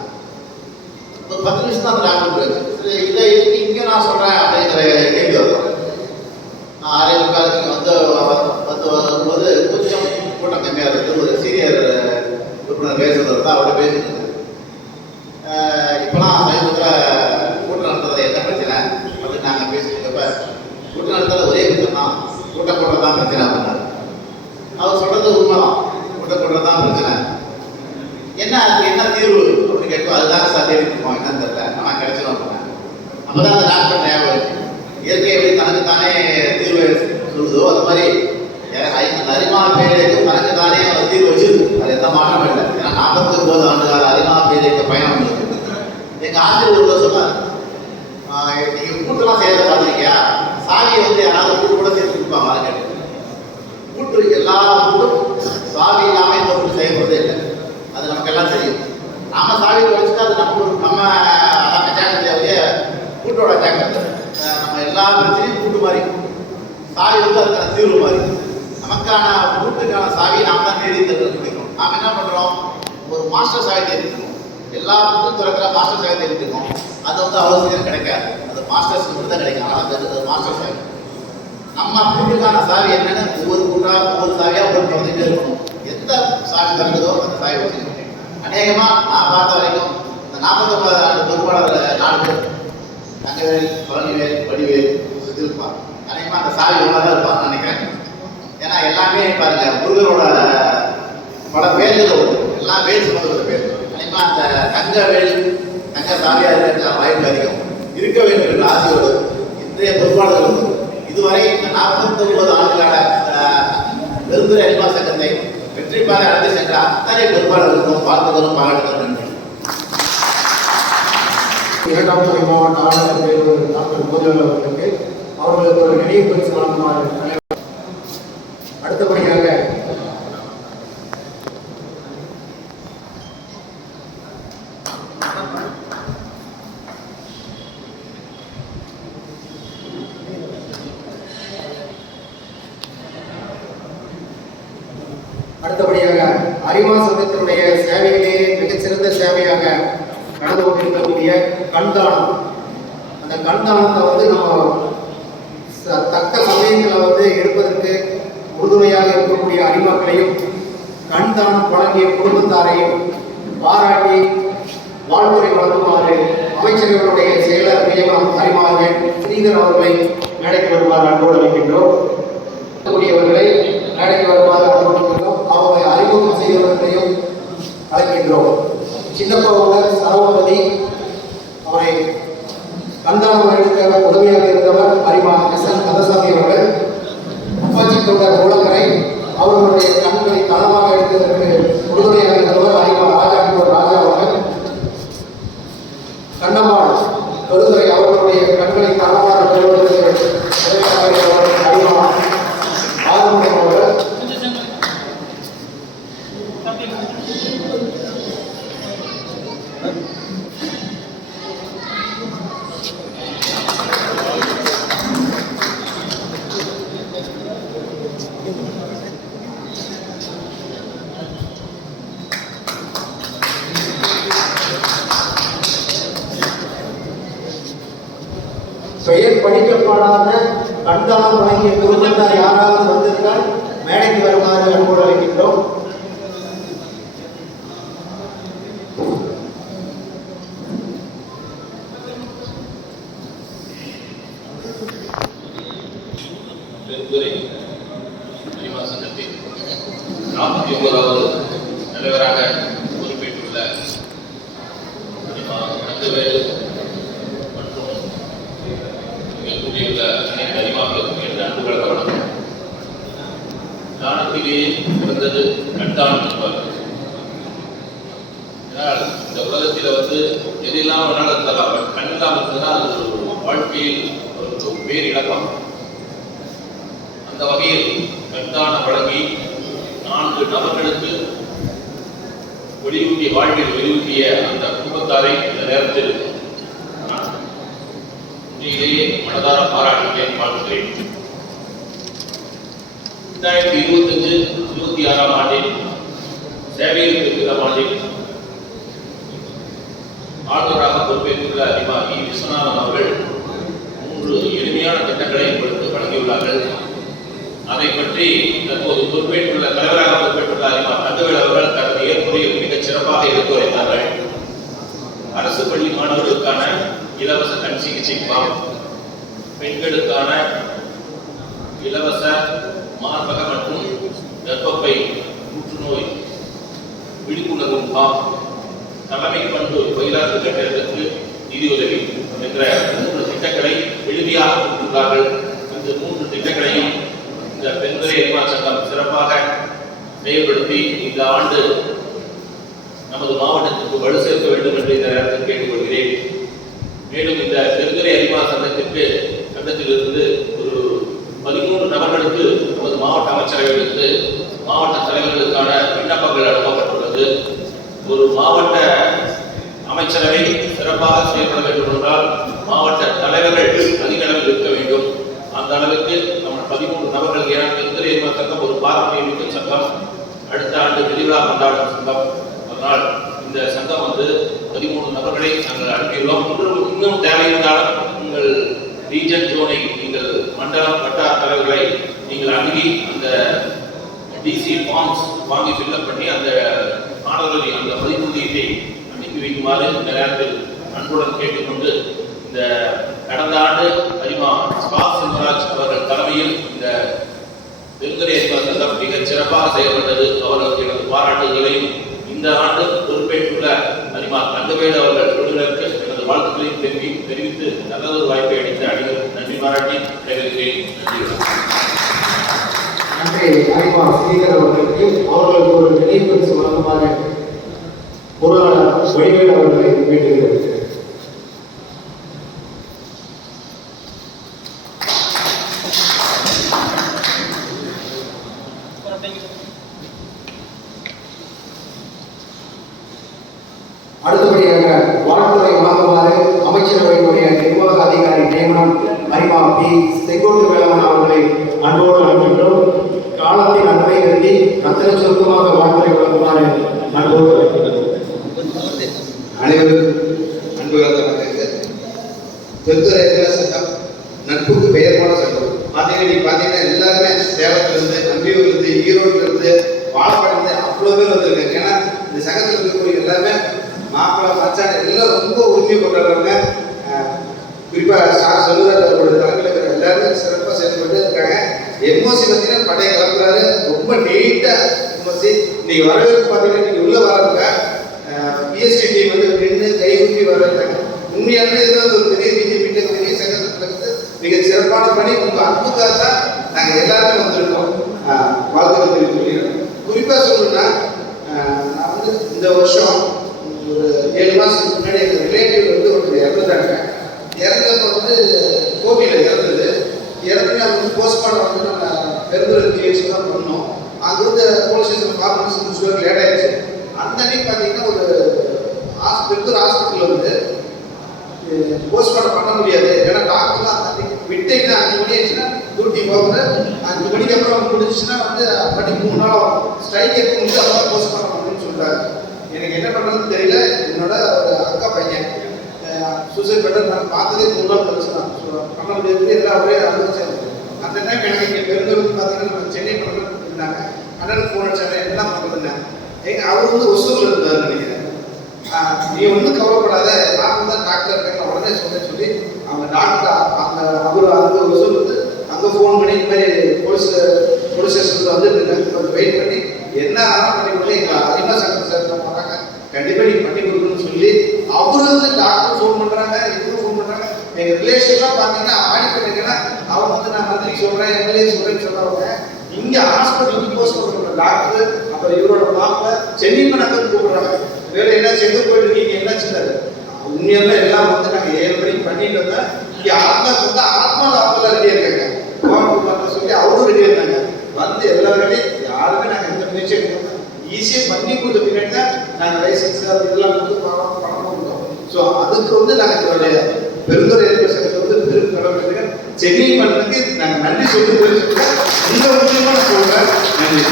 ஒரு 10 நிமிஷம் தான் அந்த டாக்டர் போயிடுச்சு. இதை இதுக்கு இங்கே நான் சொல்கிறேன் அப்படிங்கிற கேள்வி வரும். நான் 6:45 வந்து வரும்போது கொஞ்சம் கூட்டம் கம்மியாக இருக்குது. ஒரு சீனியர் உறுப்பினர் பேசுறது தான் அவர்கிட்ட பேசிட்டு இருந்தேன். இப்போலாம் சமீபத்தில் கூட்டம் நடத்துறது என்ன பிரச்சனை அப்படின்னு நாங்கள் பேசிட்டு கூட்டம் நடத்துறது ஒரே பிரச்சனை தான், கூட்டம் போடுறது தான் பிரச்சனை அப்படின்னாரு. அவர் சொல்றது உண்மைதான், கூட்டம் போடுறது தான் பிரச்சனை. என்ன அதுக்கு என்ன தீர்வு அப்படின்னு கேட்கும். அதுதான் சார் தேடிட்டுருக்கோம் என்னன்னு தெரியல, நான் கிடைச்சிடும் அப்படின்னேன். அப்போ தான் அந்த டாக்டர் ஞாபகம் இருக்கு. இயற்கை எப்படி தனக்கு தானே தீர்வு சொல்லுதோ அது மாதிரி அந்த அரிமான பேரேக்கு தனக்கு தானே தீர்வு வச்சிருக்கு. அது எந்த மாற்றமும் இல்லை. ஏன்னா 49 ஆண்டு கால அரிமான பேரேக்கு பயணம் இருக்கு. எங்கள் ஆசிரியர் உள்ள சொன்னார், நீங்கள் கூட்டெல்லாம் சேர்த்து பார்த்துருக்கியா, சாவியை வந்து யாராவது கூட்டு கூட சேர்த்து கொடுப்பாங்க கேட்டு. கூட்டு எல்லா கூட்டும் சாவி இல்லாமல் இந்த கூட்டு செய்யப்படுறதே இல்லை. அது நமக்கெல்லாம் தெரியும். நாம சாவி வச்சுட்டு அது நம்ம ஜாக்கிரதையாவே கூட்டோட ஜாக்கிரதை. நம்ம எல்லா பிரச்சனையும் கூட்டு மாதிரி சாவி வந்து அதுக்கான தீர்வு மாதிரி. நமக்கான கூட்டுக்கான சாவி நாம் தான் தேடி தெரிஞ்சுக்கணும். நாம் என்ன பண்ணுறோம், ஒரு மாஸ்டர் சாவி தெரிஞ்சுக்கணும். எல்லா கூட்டும் திறக்கிற மாஸ்டர் சாவி தெரிஞ்சுக்கணும். அது வந்து அவ்வளோ சீக்கிரம் கிடைக்காது. அது மாஸ்டர்ஸ் மட்டும் தான் கிடைக்கும். ஆனால் அது மாஸ்டர் சாவி. நம்ம கூட்டுக்கான சாவி என்னன்னு ஒவ்வொரு சாவியாக போட்டு திறந்துகிட்டே இருக்கணும். எந்த சாவி திறக்குதோ அந்த சாவி வச்சுக்கணும். அநேகமாக நான் பார்த்த வரைக்கும் இந்த 49 ஆண்டு பொறுப்பாளர் 4 பேர், தங்கவேல், பழனிவேல், வடிவேல், இருப்பான். அநேகமாக அந்த சாவி ஒன்றா தான் இருப்பான்னு நினைக்கிறேன். ஏன்னா எல்லாமே பாருங்க முருகனோட பல பேர்கள் வருது. எல்லாம் வேல் சம்பந்தப்பட்ட பேர். அநேகமாக அந்த தங்க சாவியாக இருக்கிற வாய்ப்பு அதிகம் இருக்க வேண்டும் என்ற ஆசையோடு இன்றைய பொறுப்பாளர்கள் இதுவரை இந்த 49 ஆண்டுகால பெருந்துறை அரிமா சங்கத்தை வெற்றி பாத அடைந்து சென்ற அத்தனை பொறுப்பாளர்களுக்கும் வாழ்த்துதலும் பாராட்டுதலும் நன்றி. 2ஆம் துணை மாவட்ட ஆளுநர் தேர்வு டாக்டர் மோதிலால் அவர்களுக்கு அவர்களுக்கு ஒரு நினைவு பரிசு வழங்குமாறு. அடுத்தபடியாக அரிமா சங்கத்தினுடைய சேவையிலேயே மிகச்சிறந்த சேவையாக நடந்து கொண்டிருக்கக்கூடிய கண்தானம். அந்த கண்தானத்தை வந்து நம்ம தக்க சமயங்களை வந்து எடுப்பதற்கு உறுதுணையாக இருக்கக்கூடிய அரிமாக்களையும் கண் தானம் வழங்கிய குடும்பத்தாரையும் பாராட்டி வாழ்த்துறை வழங்குமாறு அமைச்சர்களுடைய செயலர் நியமனம் அறிமாறன் ஸ்ரீதர் அவர்களை மேடைக்கு வருமாறு அன்போடு அழைக்கின்றோம். கூடியவர்களை மேடைக்கு வருமாறு அனுமதிக்கின்றோம். அவர்களை அறிமுகம் செய்தவர்களையும் அழைக்கின்றோம். சின்னப்பவுலர் சரவணதி அவரை கந்தானம் எடுக்க உதவியாக இருந்தவர் அரிமா எஸ்.என். கந்தசாமி அவர்கள். அப்பாச்சி தொண்டர் மூலக்கரை அவர்களுடைய கண்களை தளமாக எடுத்ததற்கு உறுதுணையாக இருந்தவர் அரிமா ராஜா அவர்கள். கண்ணம்மாள் பெருந்துறை அவர்களுடைய கண்களை தளமாக பெறுவதற்கு உதவியாக இருந்தவர் அரிமா ஆறுமுகம் அவர்கள். பெயர் படிக்கப்படாத கண்தானம் வழங்கிய குடும்பத்தார் யாராவது வந்திருந்தால் மேடைக்கு வருமாறு அன்போடு அழைக்கின்றோம். பெருந்துறை அரிமா சங்கத்தின் 49வது தலைவராக பொறுப்பேற்றுள்ள அரிமா நந்தவேலு மற்றும் கூடியுள்ள அனைத்து அரிமாக்களுக்கும் என்ற அன்பு கலந்த வணக்கம். தானத்திலேயே சிறந்தது கண்தானம் என்பார்கள். ஏன்னால் இந்த உலகத்தில் எதெல்லாம் வேணாலும் தரலாம், கண்ணில்லாமல் இருந்ததுன்னா அது ஒரு வாழ்க்கையில் ஒரு பேரிழக்கம். அந்த வகையில் கண்தானம் வழங்கி 4 நபர்களுக்கு ஒளியூட்டிய வாழ்வில் வெளியூட்டிய அந்த குடும்பத்தாரை இந்த நேரத்தில் உண்மையிலேயே மனதார பாராட்டுகிறேன், வாழ்த்துகிறேன். 2025-26 ஆண்டில் சேவையில் இருக்கிற ஆண்டில் ஆளுநராக பொறுப்பேற்றுள்ள அரிமா இ. விஸ்வநாதன் அவர்கள் 3 எளிமையான திட்டங்களை உங்களுக்கு வழங்கியுள்ளார்கள். அதை பற்றி தற்போது பொறுப்பேற்றுள்ள தலைவராக பொறுப்பேற்றுள்ள அரிமா தங்கவேல் அவர்கள் தனது ஏற்புரையில் மிகச் சிறப்பாக எடுத்துரைத்தார்கள். அரசு பள்ளி மாணவர்களுக்கான இலவச கண் சிகிச்சை முகாம், பெண்களுக்கான இலவச மார்பக மற்றும் கர்ப்பப்பை புற்றுநோய் விழிப்புணர்வு முகாம், தலைமை பண்பு பயிலாளர் கட்டிடத்திற்கு நிதியுதவி என்ற 3 திட்டங்களை எளிமையாக கொடுத்துள்ளார்கள். இந்த 3 திட்டங்களையும் இந்த பெருந்துறை அரிமா சங்கம் சிறப்பாக செயல்படுத்தி இந்த ஆண்டு நமது மாவட்டத்திற்கு வலு சேர்க்க வேண்டும் என்று இந்த நேரத்தில் கேட்டுக்கொள்கிறேன். மேலும் இந்த பெருந்துறை அரிமா சங்கத்திலிருந்து ஒரு 13 நபர்களுக்கு நமது மாவட்ட அமைச்சரவைகளுக்கு மாவட்ட தலைவர்களுக்கான விண்ணப்பங்கள் அனுப்பப்பட்டுள்ளது. ஒரு மாவட்ட அமைச்சரவை சிறப்பாக செயல்பட வேண்டும் என்றால் மாவட்ட தலைவர்கள் அதிக அளவில் இருக்க வேண்டும். அந்த அளவுக்கு நம்ம 13 நபர்கள், ஏன்னா பெருந்துறை அரிமா சங்கம் ஒரு பாரம்பரியமிக்க சங்கம், அடுத்த ஆண்டு விழா கொண்டாடும் சங்கம். அதனால் இந்த சங்கம் 13 நபர்களை நாங்கள் அனுப்பியுள்ளோம். இன்னும் தேவை இருந்தாலும் உங்கள் ரீஜன் ஜோனை, நீங்கள் மண்டலம் வட்டார தலைவர்களை நீங்கள் அணுகி அந்த டிசி ஃபார்ம்ஸ் வாங்கி ஃபில்அப் பண்ணி அந்த மாணவர்களை அந்த பதிவுறுதியத்தை அனுப்பி வைக்குமாறு இந்த நேரத்தில் அன்புடன் கேட்டுக்கொண்டு, இந்த கடந்த ஆண்டு அரிமா செல்வராஜ் அவர்கள் தலைமையில் இந்த பெருந்துறை அரிமா சங்கம் மிகச் சிறப்பாக செயல்பட்டது. அவர்களுக்கு எனது பாராட்டுகளையும், இந்த ஆண்டு பொறுப்பேற்றுள்ள அரிமா தங்கவேலு அவர்கள் குழுவினருக்கு எனது வாழ்த்துக்களையும் தெரிவித்து நல்லதொரு வாய்ப்பை அளித்த அனைவரும் நன்றி பாராட்டி விடைபெறுகிறேன். நன்றி. அரிமா ஸ்ரீதர் அவர்களுக்கு அவர்களுக்கு ஒரு நினைவு பரிசு வழங்குமாறு பொருளாளர் வடிவேல் அவர்களை வேண்டுகிறது. அடுத்தபடியாக வாழ்த்துறை வழங்குமாறு அமைச்சரவையினுடைய நிர்வாக அதிகாரி நியமனம் அரிமா பி. செங்கோட்டு வேளாண் அவர்களை அன்போடு அழைக்கின்றோம். காலத்தின் அன்பை கருதி ரத்தன சுருக்கமாக வாழ்த்துறை வழங்குமாறு அன்போடு அழைக்கின்றோம். அனைவருக்கும் அன்பு கலந்த வணக்கங்கள். பெருந்துறை அரிமா சங்கம் நட்புக்கு பெயர் போன சங்கம். பார்த்தீங்கன்னா எல்லாருமே சேலத்திலிருந்து, நம்பியூர்லேருந்து, ஈரோட்டிலிருந்து, வாழ்க்கை அவ்வளோ பேர் வந்திருக்காங்க. ஏன்னா இந்த சங்கத்தில் இருக்கக்கூடிய எல்லாமே மாப்பிள்ளை மச்சான் எல்லாம் ரொம்ப உரிமை கொண்டாடுறவங்க. குறிப்பாக ஸ்டார் செல்வராஜ் அவருடைய தலைமையில் இருக்கிற எல்லாருமே சிறப்பாக செயல்பட்டு இருக்காங்க. எம்ஓசி பார்த்தீங்கன்னா படைய கலப்புறாரு, ரொம்ப நீட்டாக எம்ஓசி. இன்னைக்கு வரவேற்பு பார்த்தீங்கன்னா இன்னைக்கு உள்ள வரவங்க பிஎஸ்டி டீம் வந்து நின்று கைகூப்பி வரவேற்றாங்க. உண்மையாலுமே இது வந்து ஒரு பெரிய பிஜேபி பெரிய சங்கத்திற்கு மிக சிறப்பான பணி. உங்கள் அன்புக்காக தான் நாங்கள் எல்லாருமே வந்திருக்கோம். வாழ்த்துக்கள் தெரிவித்துள்ளோம். குறிப்பாக சொல்லணும்னா நான் வந்து இந்த வருஷம் ஒரு 7 மாதத்துக்கு முன்னாடி எங்கள் ரிலேட்டிவ் வந்து ஒருத்தர் இறந்துட்டாங்க. இறந்தப்போ வந்து கோவிலில் இறந்தது. இறந்து அவங்க வந்து போஸ்ட்மார்ட்டம் வந்து நம்ம பெருந்தூர் ஜிஹெச் தான் பண்ணோம். அங்கிருந்த போலீஸ் ஸ்டேஷன் ஃபார்மன்ஸ் முடிச்சுட்டு லேட் ஆயிடுச்சு. அந்த அன்னைக்கு பார்த்தீங்கன்னா ஒரு பெருந்தூர் ஹாஸ்பிட்டலில் வந்து போஸ்ட்மார்ட்டம் பண்ண முடியாது. ஏன்னா டாக்டர்லாம் அந்த அன்னைக்கு விட்டீங்கன்னா 5 மணி ஆச்சுன்னா டியூட்டி போகுது. 5 மணிக்கு அப்புறம் முடிஞ்சிச்சுன்னா வந்து பட்டி 3 நாள் ஸ்ட்ரைக் எப்போ முடிச்சு அதெல்லாம் போஸ்ட்மார்ட்டம் பண்ணணும்னு சொல்கிறாங்க. எனக்கு என்ன பண்ணுறதுன்னு தெரியல. என்னோட ஒரு அக்கா பையன் சூசைட் பண்ண நான் பார்த்ததே 3 நாள் கழிச்சு தான். ஸோ பண்ண முடியாது எல்லாம் ஒரே அனுபவிச்சாங்க. அந்த டைம் எனக்கு இங்கே பெருந்தூருக்கு பார்த்தீங்கன்னா நம்ம சென்னை பக்கத்தில் இருந்தாங்க. அண்ணனுக்கு ஃபோன் அடிச்சாங்க, என்ன பண்ணுறதுன்னு. அவர் வந்து ஒசூரில் இருந்தார் நினைக்கிறேன். நீ ஒன்றும் கவலைப்படாத, நான் தான் டாக்டர் இருக்கேன் உடனே சொல்லி அவங்க டாக்டர் அந்த அவர் அங்கே ஒசூர் வந்து அங்கே ஃபோன் பண்ணி இந்த மாதிரி போலீஸ் ஸ்டேஷனில் வந்துட்டு இருக்காங்க. கொஞ்சம் வெயிட் பண்ணி என்ன ஆனால் பண்ணி கொடுத்து எங்கள் அதிகமாக சட்டம் சார் போகிறாங்க, கண்டிப்பாக நீங்கள் பண்ணி கொடுக்கணும்னு சொல்லி அவரு வந்து டாக்டர் ஃபோன் பண்ணுறாங்க, இவரும் ஃபோன் பண்ணுறாங்க. எங்கள் ரிலேஷன்லாம் பார்த்தீங்கன்னா ஆடி பண்ணிங்கன்னா அவங்க வந்து நான் மந்திரி சொல்கிறேன் எம்எல்ஏ சொல்கிறேன்னு சொல்கிறவங்க இங்கே ஹாஸ்பிட்டலுக்கு போஸ்ட் பண்ணுற டாக்டர் அப்புறம் இவரோட மாப்பிள்ளை சென்னை கணக்கு கூப்பிடுறாங்க. வேற என்னாச்சு எங்கே போயிட்டு நீங்கள் என்ன சின்னாரு உண்மையெல்லாம் எல்லாம் வந்து நாங்கள் 7 மணிக்கு பண்ணிட்டு வந்தேன். இங்கே ஆத்மாவுக்கு வந்து ஆத்மாவில் அவங்களாம் ரெடியாக இருக்காங்க. கோவம் சொல்லி அவரும் ரெடியாக இருந்தாங்க. வந்து எல்லாருமே யாருமே நாங்கள் எந்த முயற்சி எடுக்கணும் ஈஸியாக பண்ணி கொடுத்த பின்னாடி தான் நாங்கள் லைசன்ஸ் அது இதெல்லாம் வந்து பணம் கொடுத்தோம். ஸோ அதுக்கு வந்து நாங்கள் எங்களுடைய பெருந்துறை எதிர்ப்பு சங்கத்தை வந்து திருப்பி கடவுள் சென்னை பண்ணதுக்கு நாங்கள் நன்றி சொல்லி இந்த முக்கியமாக நான் சொல்கிறேன். நன்றி.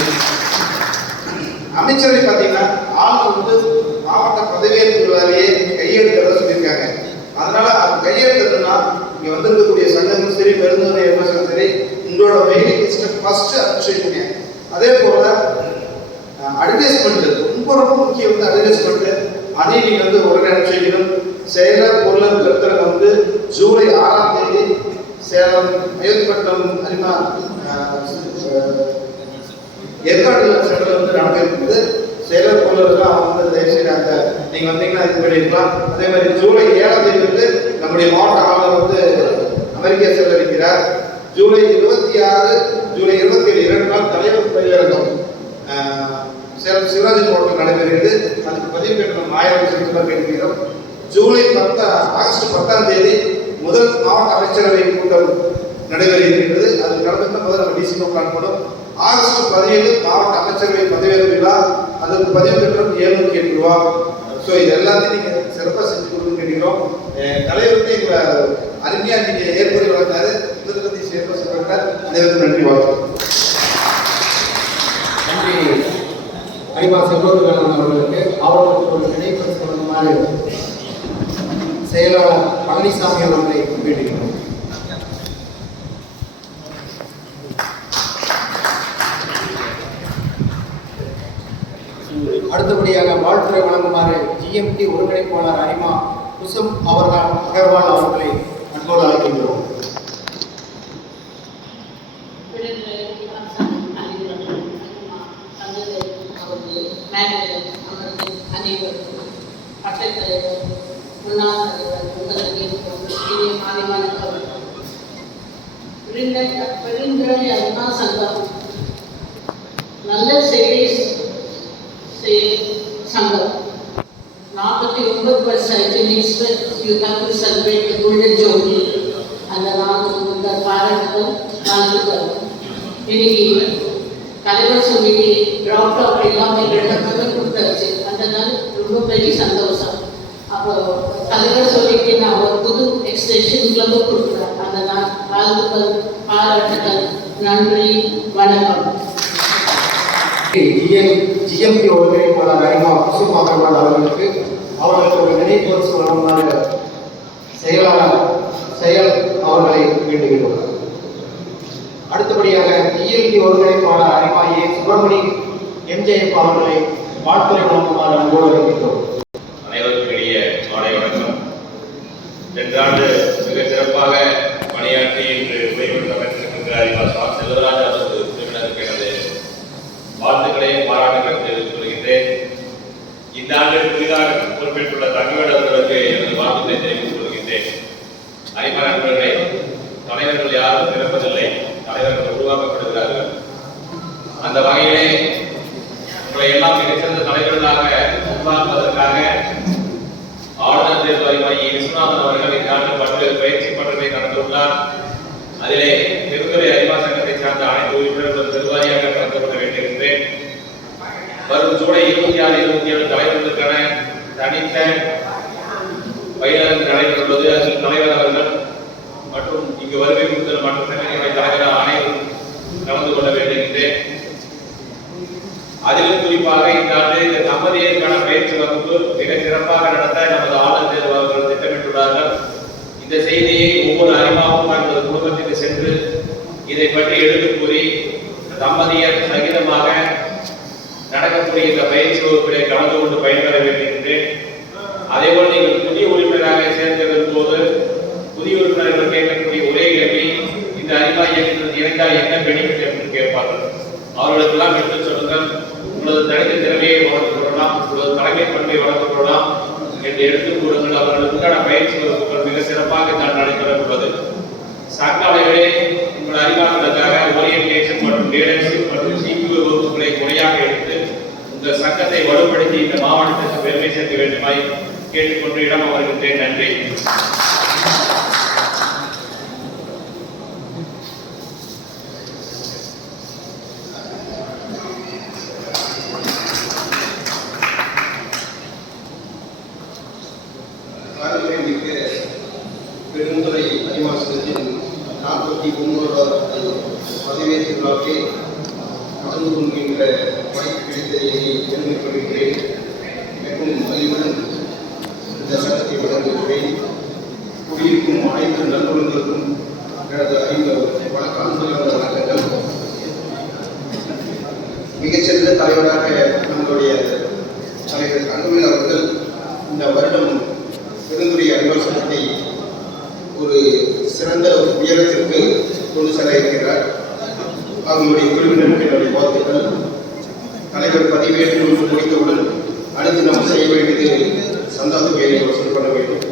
அமைச்சரை பார்த்தீங்கன்னா ஆளுநர் வந்து மாவட்ட பதவியேற்பு விழாவிலேயே கையெழுத்துறத சொல்லியிருக்காங்க. அதனால அது கையெழுத்துனா இங்கே வந்திருக்கக்கூடிய சங்கமும் சரி பெருந்துறை எதிர்ப்பு சரி உங்களோட மெயிலிங் லிஸ்ட்டை ஃபர்ஸ்ட் அனுப்பிச்சுங்க. அதே போல அட்வர்டைஸ்மெண்ட் ரொம்ப முக்கியம் வந்து அட்வர்டைஸ்மெண்ட் அதையும் நீங்கள் வந்து உடனே அனுப்பிச்சிக்கணும். செயலர் பொருளர் கருத்தரங்கம் வந்து ஜூலை 6ஆம் தேதி சேலம் அயோத்திப்பட்டினம் அரிமா ஏற்காடு சென்டரில் வந்து நடந்திருக்குது. செயலர் பொருளர்லாம் அவங்க வந்து தயவுசெய்து அந்த நீங்கள் வந்தீங்கன்னா இது பண்ணிருக்கலாம். அதே மாதிரி ஜூலை 7ஆம் தேதி வந்து நம்முடைய மாவட்ட ஆளுநர் வந்து அமெரிக்கா செல்ல இருக்கிறார். ஜூலை 26 ஜூலை 27 2 நாள் தலைவர் பயிலரங்கம் சேலம் சிவராஜ் மாவட்டம் நடைபெறுகிறது. அதுக்கு பதிவு பெற்ற 1000 செலுத்தலாம் கேட்கிறோம். ஆகஸ்ட் 10ஆம் தேதி முதல் மாவட்ட அமைச்சரவை கூட்டம் நடைபெறுகிறது. அது நடந்துட்டு முதல் நம்ம டிசிஓ பிளான் பண்ணும். ஆகஸ்ட் 17 மாவட்ட அமைச்சரவை பதவியேற்பு விழா. அதுக்கு பதிவு பெற்ற 708 ரூபா. ஸோ இது எல்லாத்தையும் நீங்கள் சிறப்பாக செஞ்சு கொடுத்து கேட்கிறோம். தலைவருக்கு எங்களை அருமையாக நீங்கள் ஏற்புரை வழங்கினாரு. இதை பற்றி சிறப்பாக சொல்கிறார். அனைவருக்கும் நன்றி வாழ்த்து. நன்றி அரிமா செல்வராஜன் அவர்களுக்கு. அவர்களுக்கு ஒரு நினைவு சொல்லுமாறு செயலாளர் பழனிசாமி அவர்களை வேண்டுகிறோம். அடுத்தபடியாக வாழ்த்துறை வழங்குமாறு ஜிஎம்டி ஒருங்கிணைப்பாளர் அரிமா குசும் அகர்வால் அவர்களை அன்போடு அழைக்கின்றோம். நல்ல சேவை சங்கம் 49 you have to celebrate the golden jubilee. அந்த நாள் இந்த பாராட்டுகள் வாழ்த்துக்கள். இன்னைக்கு தலைவர் சொல்லிட்டு டிராப்டாப் எல்லாமே 2 கொடுத்தாச்சு. அந்த நாள் ரொம்ப பெரிய சந்தோஷம். அப்போ தலைவர் சொல்லிட்டு நான் ஒரு புது எக்ஸ்டென்ஷன் கிளப் கொடுக்குறேன். அந்த நாள் வாழ்த்துக்கள் பாராட்டுகள். நன்றி வணக்கம். ஜிஎம்பி ஒருங்கிணைப்பாளர் அரிமா குசும் அகர்வால் அவர்களுக்கு ஒரு நினைவு பரிசு வழங்குமாறு செயல் அவர்களை வேண்டுகிறோம். அடுத்தபடியாக ஜிஎம்பி ஒருங்கிணைப்பாளர் அரிமா சுப்பிரமணி எம்ஜேஎஃப் அவர்களை வாழ்த்துறை வழங்குமாறு அன்போடு வருகின்றோம். அனைவருக்கும் இடையே மாலை வணக்கம். சென்ற ஆண்டு மிக சிறப்பாக பணியாற்றி இன்று ஓய்வு அமைச்சிருக்கின்ற அறிவார் சா. செல்வராஜ் அரசு உறுப்பினருக்கு எனது வாழ்த்துக்களையும் பாராட்டுகளையும் தெரிவித்துக் கொள்கின்றேன். இந்த ஆண்டு புதிதாக பொறுப்பேற்றுள்ள தங்கவேல் அவர்களுக்கு எனது வாழ்த்துக்களை தெரிவித்துக் கொள்கின்றேன். அறிவார் நண்பர்களே, தலைவர்கள் யாரும் பிறப்பதில்லை, தலைவர்கள் உருவாக்கப்படுகிறார்கள். அந்த வகையிலே உங்களை எல்லாம் மிகச்சிறந்த தலைவர்களாக உருவாக்குவதற்காக ஆளுநர் தேர்வு அதிகாரி விஸ்வநாதன் அவர்கள் இந்தாண்டு பல்வேறு பயிற்சி பட்டறை நடந்துள்ளார். அதிலே திருத்துறை அறிவார் சங்கத்தை சார்ந்த அனைத்து உறுப்பினர்கள் பெருவாரியாக கலந்து கொள்ள வேண்டியிருக்கிறேன். வரும் ஜூலை 26, 27 தலைவர்களுக்கான தனித்த பயிலரங்கு நடைபெற்றுள்ளது. அதில் தலைவர் அவர்கள் மற்றும் இங்கு வருகை கொடுத்தல் மற்றும் சென்னை தலைவர் அனைவரும் கலந்து கொள்ள வேண்டியிருக்கிறேன். அதிலும் குறிப்பாக இந்த ஆண்டு இந்த தம்பதியருக்கான பயிற்சி வகுப்பு மிக சிறப்பாக நடத்த நமது ஆளுநர் தேர்வு அவர்கள் திட்டமிட்டுள்ளார்கள். இந்த செய்தியை ஒவ்வொரு அறிவாகவும் தங்களது குடும்பத்திற்கு சென்று இதை பற்றி எடுத்து கூறி தம்பதியர் சகிதமாக நடக்கக்கூடிய இந்த பயிற்சி வகுப்பிலே கலந்து கொண்டு பயன்பெற வேண்டியிருக்கிறேன். அதேபோல் நீங்கள் புதிய உறுப்பினராக சேர்ந்திருக்கும் போது புதிய உறுப்பினர்கள் கேட்கக்கூடிய ஒரே கேள்வி, இந்த அறிவாய் இயக்கத்தில் இணைந்தால் என்ன பெனிஃபிட் என்று கேட்பார்கள். அவர்களுக்கெல்லாம் எடுத்து சொல்லுங்கள், உங்களது தனித்த திறமையை வளர்த்துக் கொள்ளலாம், உங்களது தலைமை பண்பை வளர்த்துக் கொள்ளலாம் என்று எடுத்துக் கூறுங்கள். அவர்களுக்கான பயிற்சி வகுப்புகள் மிக சிறப்பாக தான் நடைபெற உள்ளது. சங்காலைகளே உங்கள் அறிவாளர்களுக்காக ஓரியன்டேஷன் மற்றும் லீடர்ஷிப் மற்றும் சிபிஓ வகுப்புகளை முறையாக எடுத்து உங்கள் சங்கத்தை வலுப்படுத்தி இந்த மாவட்டத்திற்கு பெருமை சேர்க்க வேண்டுமாய் கேட்டுக்கொண்டு இடம் அமர்கின்றேன். நன்றி. பெருந்துறை அறிவார் சங்கத்தின் 43வது பதிவேற்று விழாவை கலந்து கொள்கின்ற வாய்ப்பு கிடைத்ததை பெருமை கொள்கிறேன். மிகவும் மகிழ்வுடன் இந்த சங்கத்தை வழங்குகிறேன். குடியிருக்கும் அனைத்து நண்பர்களுக்கும் எனது வணக்கங்கள். மிகச்சிறந்த தலைவராக நம்முடைய தலைவர் தங்கவேல் அவர்கள் இந்த வருடம் பெருந்துறை அறிவார் சங்கத்தை ஒரு சிறந்த உயரத்திற்கு கொண்டு செல்ல இருக்கிறார். அவங்களுடைய குழுவினருக்கு என்னுடைய வாழ்த்துக்கள். தலைவர் பதிவேற்று முடித்தவுடன் அடுத்து நாம் செய்ய வேண்டியது சந்தா தொகையை வசூல் பண்ண வேண்டும்.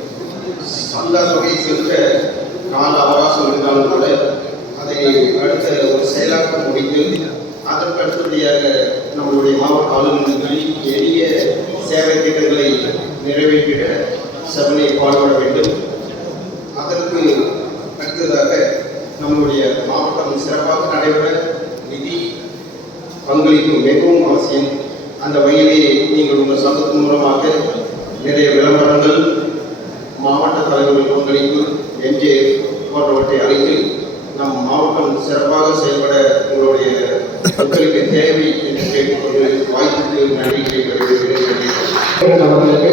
சந்தா தொகை சென்ற கால அவகாசம் இருந்தாலும் கூட அதை அடுத்த ஒரு செயலாக்கம் முடித்து அதற்கு அடுத்தபடியாக நம்மளுடைய மாவட்ட ஆளுநர்களில் எளிய சேவை திட்டங்களை நிறைவேற்றிட சபனை பாடுபட வேண்டும். அதற்கு அடுத்ததாக நம்முடைய மாவட்டம் சிறப்பாக நடைபெற நிதி பங்களிப்பு மிகவும் அவசியம். அந்த வகையிலே நீங்கள் உங்கள் சங்கத்தின் மூலமாக நிறைய விளம்பரங்கள், மாவட்ட தலைவர்கள் பங்களிப்பு, எம்ஜேஎஃப் போன்றவற்றை அளித்து நம் மாவட்டம் சிறப்பாக செயல்பட உங்களுடைய பங்களிப்பு தேவை என்று கேட்டுக்கொண்டு வாய்ப்புக்கு நன்றி கேட்கிறேன். அவர்களுக்கு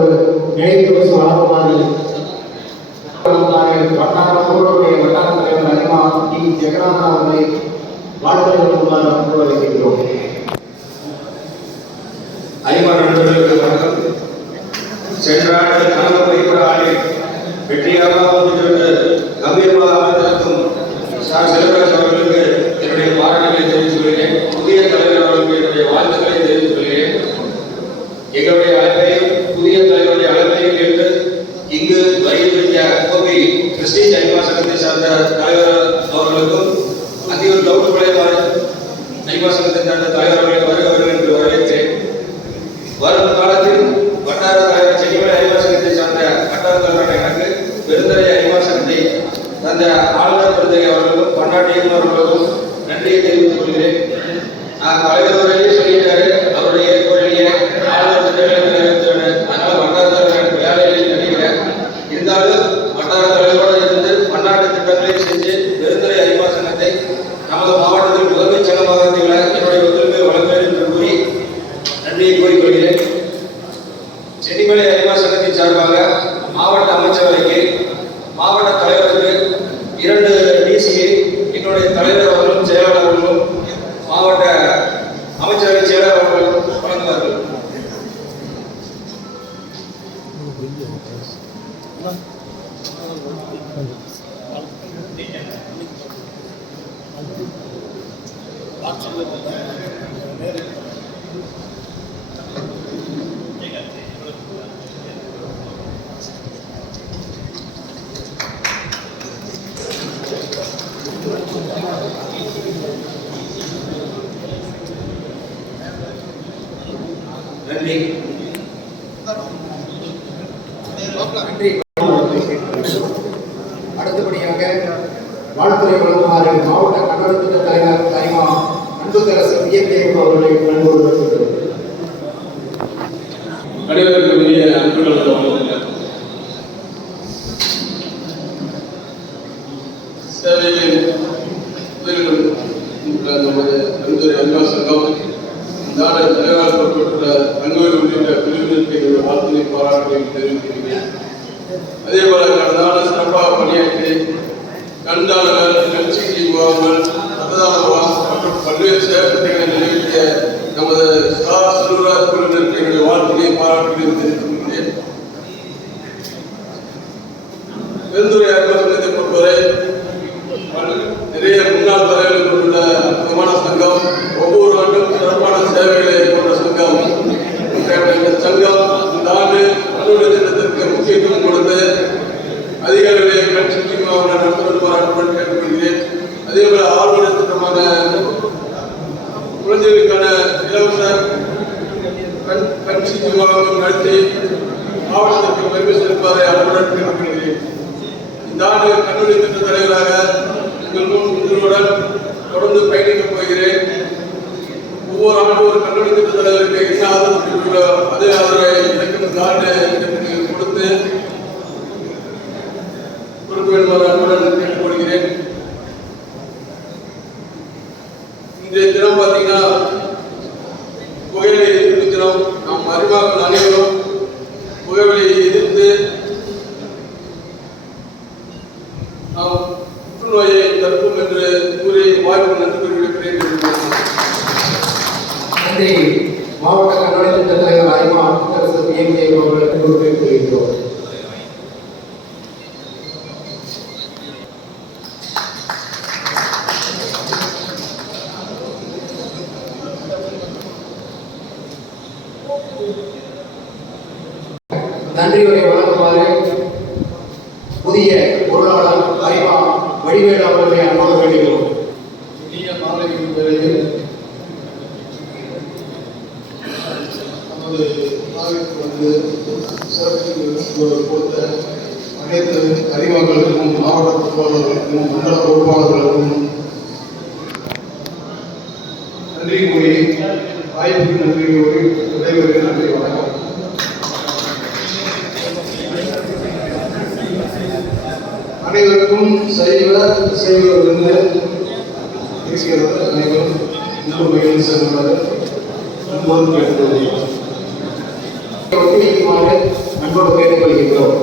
ஒரு நினைவு வழங்குமாறு வட்டார தலைவர் அறிமா டி. ஜெகநாதன் அவர்களை வாழ்த்துறை வழங்குமாறு அன்பு வருகின்றோம். அறிவார் நண்பர்களுக்கு வணக்கம். சென்ற ஆண்டு கனவு வைக்கிற ஆண்டில் வெற்றிகரமாக முடித்திருந்து கம்பீரமாக அமர்ந்திருக்கும் சா. செல்வராஜ் அவர்களுக்கு என்னுடைய பாராட்டுகளை தெரிவித்துக் கொள்கிறேன். புதிய தலைவர் அவர்களுக்கு என்னுடைய வாழ்த்துக்களை தெரிவித்துக் கொள்கிறேன். எங்களுடைய அழைப்பையும் புதிய தலைவருடைய அழைப்பையும் கேட்டு இங்கு வருகின்ற கோவை கிறிஸ்டின் அறிவார் சங்கத்தை சார்ந்த தலைவர் அவர்களுக்கும் அதிகம் கௌரவ அறிவார் சங்கத்தை சார்ந்த தலைவர் அவர்களுக்கு வருகிறவர்கள் என்று வரவேற்றேன். வரும் காலத்தில் வட்டார தலைவர் சென்னிமலை அறிவார் சங்கத்தை சார்ந்த வட்டார தலைவர் எனக்கு பெருந்தரை அறிவார் சங்கத்தை தந்த ஆளுநர் பெருந்தரை அவர்களுக்கும் பன்னாட்டு இயக்குநர்களுக்கும் நன்றியை தெரிவித்துக் கொள்கிறேன். தலைவர் அவர்களே சொல்லிட்டாரு, அவருடைய ஏற்புடைய ஆளுநர் திட்டங்களை நிறைவேற்ற அதனால வட்டார தலைவர் வேலையில் நினைக்கிறேன். இருந்தாலும் வட்டார தலைவரோடு இருந்து பன்னாட்டு திட்டங்களை செஞ்சு பெருந்தரை அறிவார் சங்கத்தை நமது மாவட்டத்தில் முதன்மை சங்கமாக திகழ என்னுடைய ஒத்துழைப்பை வழங்குவேன் என்று கூறி நன்றியை கூறிக்கொள்கிறேன். சென்னிமலை அறிவார் சங்கத்தின் சார்பாக மாவட்ட அமைச்சரவைக்கு மாவட்ட தலைவருக்கு 2 டிசியை என்னுடைய தலைவர் அவர்களும் செயலாளர்களும் மாவட்ட அமைச்சரவை அவர்கள் வழங்குவார்கள். நன்றி. அடுத்தபடியாக வாழ்த்துறை வழங்குமாறு மாவட்ட கட்டட திட்ட தலைவர் தலைமா அன்புக்கரசு விஜயதேவ் அவர்களை அன்போடு வருகிறோம். அனைவருக்கும் இனிய அன்புகள் வழங்குகிறேன். சேவையில் முதலில் நமது அன்புரை அண்ணா சங்கம் நாடு தலைவராக்கப்பட்டுள்ள அன்புரை உள்ளிட்ட பிரிவினருக்கு வாழ்த்துறை பாராட்டுகளை தெரிவிக்கிறேன். அதே போல கடந்த நாள் சிறப்பாக பணியாற்றி கண்தாளர்கள், கட்சி முகாம்கள், ரத்ததான முகாம் மற்றும் பல்வேறு சேவைகளை நிறைவேற்றிய நமது செல்வராஜ் குழுவினருக்கு என்னுடைய வாழ்த்துறை பாராட்டுகளை தெரிவிக்கின்றேன். பெருந்துறை அலுவலகத்தை பொறுத்தவரை நிறைய முன்னாள் தலைவர்கள் கொண்டுள்ள அற்புதமான சங்கம், ஒவ்வொரு ஆண்டும் சிறப்பான சேவைகளை கொண்ட சங்கம். இந்த சங்கம் இந்த ஆண்டு அலுவலக திட்டத்திற்கு முக்கியத்துவம் கொடுத்து அதிகாரிகளை கட்சிக்கு நடத்துவதுமாறு கேட்டுக்கொள்கிறேன். அதே போல ஆளுநர் திட்டமான குழந்தைகளுக்கான இலவச கட்சி நிர்வாகம் நடத்தி மாவட்டத்திற்கு பெருமை சேர்ப்பாரை அலுவலர் கேட்டுக்கொள்கிறேன். இந்த ஆண்டு கல்லூரி திட்ட தலைவராக உங்களுடன் தொடர்ந்து பயணிக்கப் போகிறேன். ஒவ்வொரு ஆண்டும் ஒரு கல்லூரி திட்ட தலைவருக்கு என்ன ஆதரவு அதே ஆதரவை எனக்கு இந்த ஆண்டு கொடுத்து கொடுக்க வேண்டும் அன்புடன் கேட்டுக்கொள்கிறேன். இன்றைய தினம் பார்த்தீங்கன்னா புகையிலை எதிர்ப்பு தினம். நாம் அறிவார்கள் அனைவரும் புகையிலையை எதிர்த்து நாம் புற்றுநோயை தடுப்போம் என்று கூறி வாய்ப்பு நன்றி தெரிவிக்கிறேன். நன்றி. மாவட்ட கட்டட திட்ட தலைவர் ஐமா அன்புக்கரசு விஜயதேவ் அவர்களுக்கு பொறுப்பேற்றுகிறோம். நன்றியுரை வழங்குமாறு புதிய பொருளாளர் ஐமா வடிவேலு அவர்களை அன்போடு வேண்டுகிறோம். இனிய மாலை வேளையில் நமது நாவிற்கு வந்து சிறப்பு கொடுத்த அனைத்து அறிவாளர்களுக்கும், மாவட்ட பொறுப்பாளர்களுக்கும், மண்டல பொறுப்பாளர்களுக்கும் நன்றி கூறி, வாய்ப்புக்கு நன்றி கூறி விடைபெறுகிறேன். நன்றி, வணக்கம். அனைவருக்கும் சைவ இசைவிலிருந்து பேசுகிறது அனைவரும் இன்னொரு வகையில் செல்வது அன்போடு கேட்டுக்கொள்கிறோம். ஒத்துழைக்குமாறு அன்போடு கேட்டுக்கொள்கிறோம்.